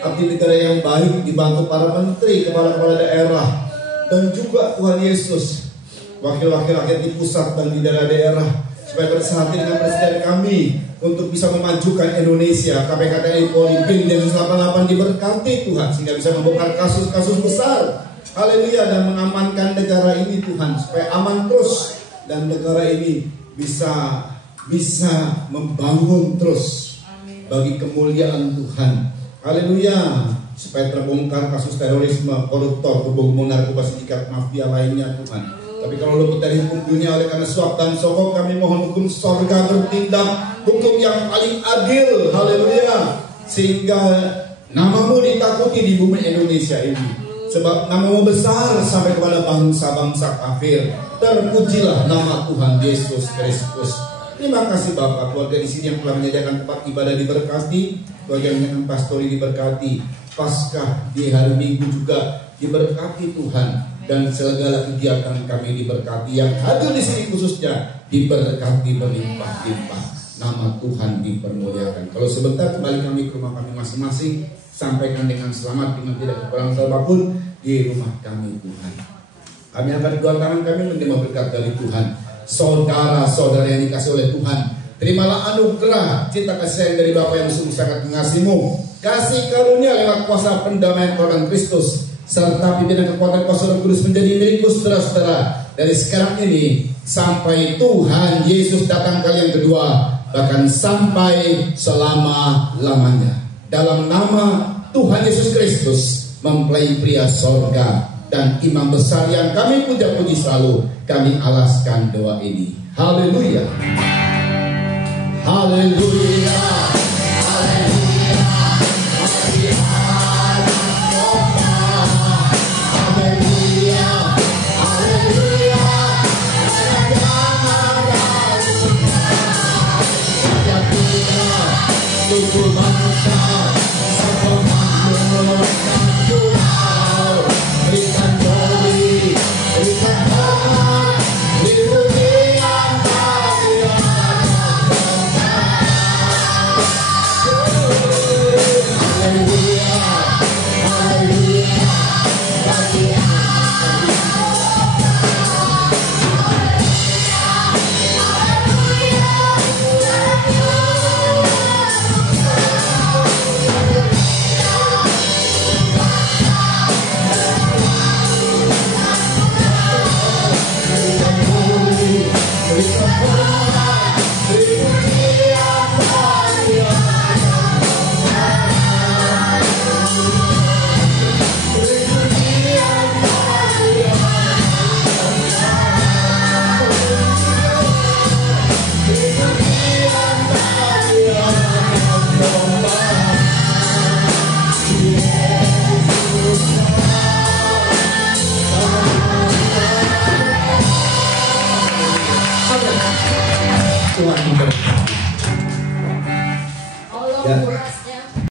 abdi negara yang baik, dibantu para menteri, kepala-kepala daerah, dan juga Tuhan Yesus, wakil-wakil rakyat di pusat dan di daerah-daerah, supaya bersehati dengan Presiden kami untuk bisa memajukan Indonesia. KPK TNI Polri BIN Densus 88 diberkati Tuhan sehingga bisa membongkar kasus-kasus besar. Haleluya, dan mengamankan negara ini Tuhan supaya aman terus dan negara ini bisa membangun terus bagi kemuliaan Tuhan. Haleluya, supaya terbongkar kasus terorisme, koruptor, hubung narkoba, sindikat, mafia lainnya Tuhan. Tapi kalau luput dari hukum dunia oleh karena suap dan sogok, kami mohon hukum sorga bertindak, hukum yang paling adil. Haleluya, sehingga namamu ditakuti di bumi Indonesia ini. Sebab namamu besar sampai kepada bangsa-bangsa kafir. Terpujilah nama Tuhan Yesus Kristus. Terima kasih Bapak, keluarga di sini yang telah menyediakan tempat ibadah diberkati, keluarga yang menyediakan pastori diberkati, Paskah di hari Minggu juga diberkati Tuhan, dan segala kegiatan kami diberkati, yang hadir di sini khususnya diberkati berlimpah-limpah. Nama Tuhan dipermuliakan. Kalau sebentar kembali kami ke rumah kami masing-masing, sampaikan dengan selamat dengan tidak kekurangan apapun di rumah kami Tuhan. Kami akan kedua tangan kami menerima berkat dari Tuhan. Saudara-saudara yang dikasih oleh Tuhan, terimalah anugerah cinta kasih sayang dari Bapa yang sungguh sangat mengasihimu, kasih karunia lewat kuasa pendamaian korban Kristus, serta pimpinan kekuatan kuasa Roh Kudus menjadi milikku saudara-saudara dari sekarang ini sampai Tuhan Yesus datang kali yang kedua, bahkan sampai selama-lamanya. Dalam nama Tuhan Yesus Kristus, mempelai pria sorga dan imam besar yang kami puja-puji selalu, kami alaskan doa ini. Haleluya. Haleluya. Tuhan memberkati.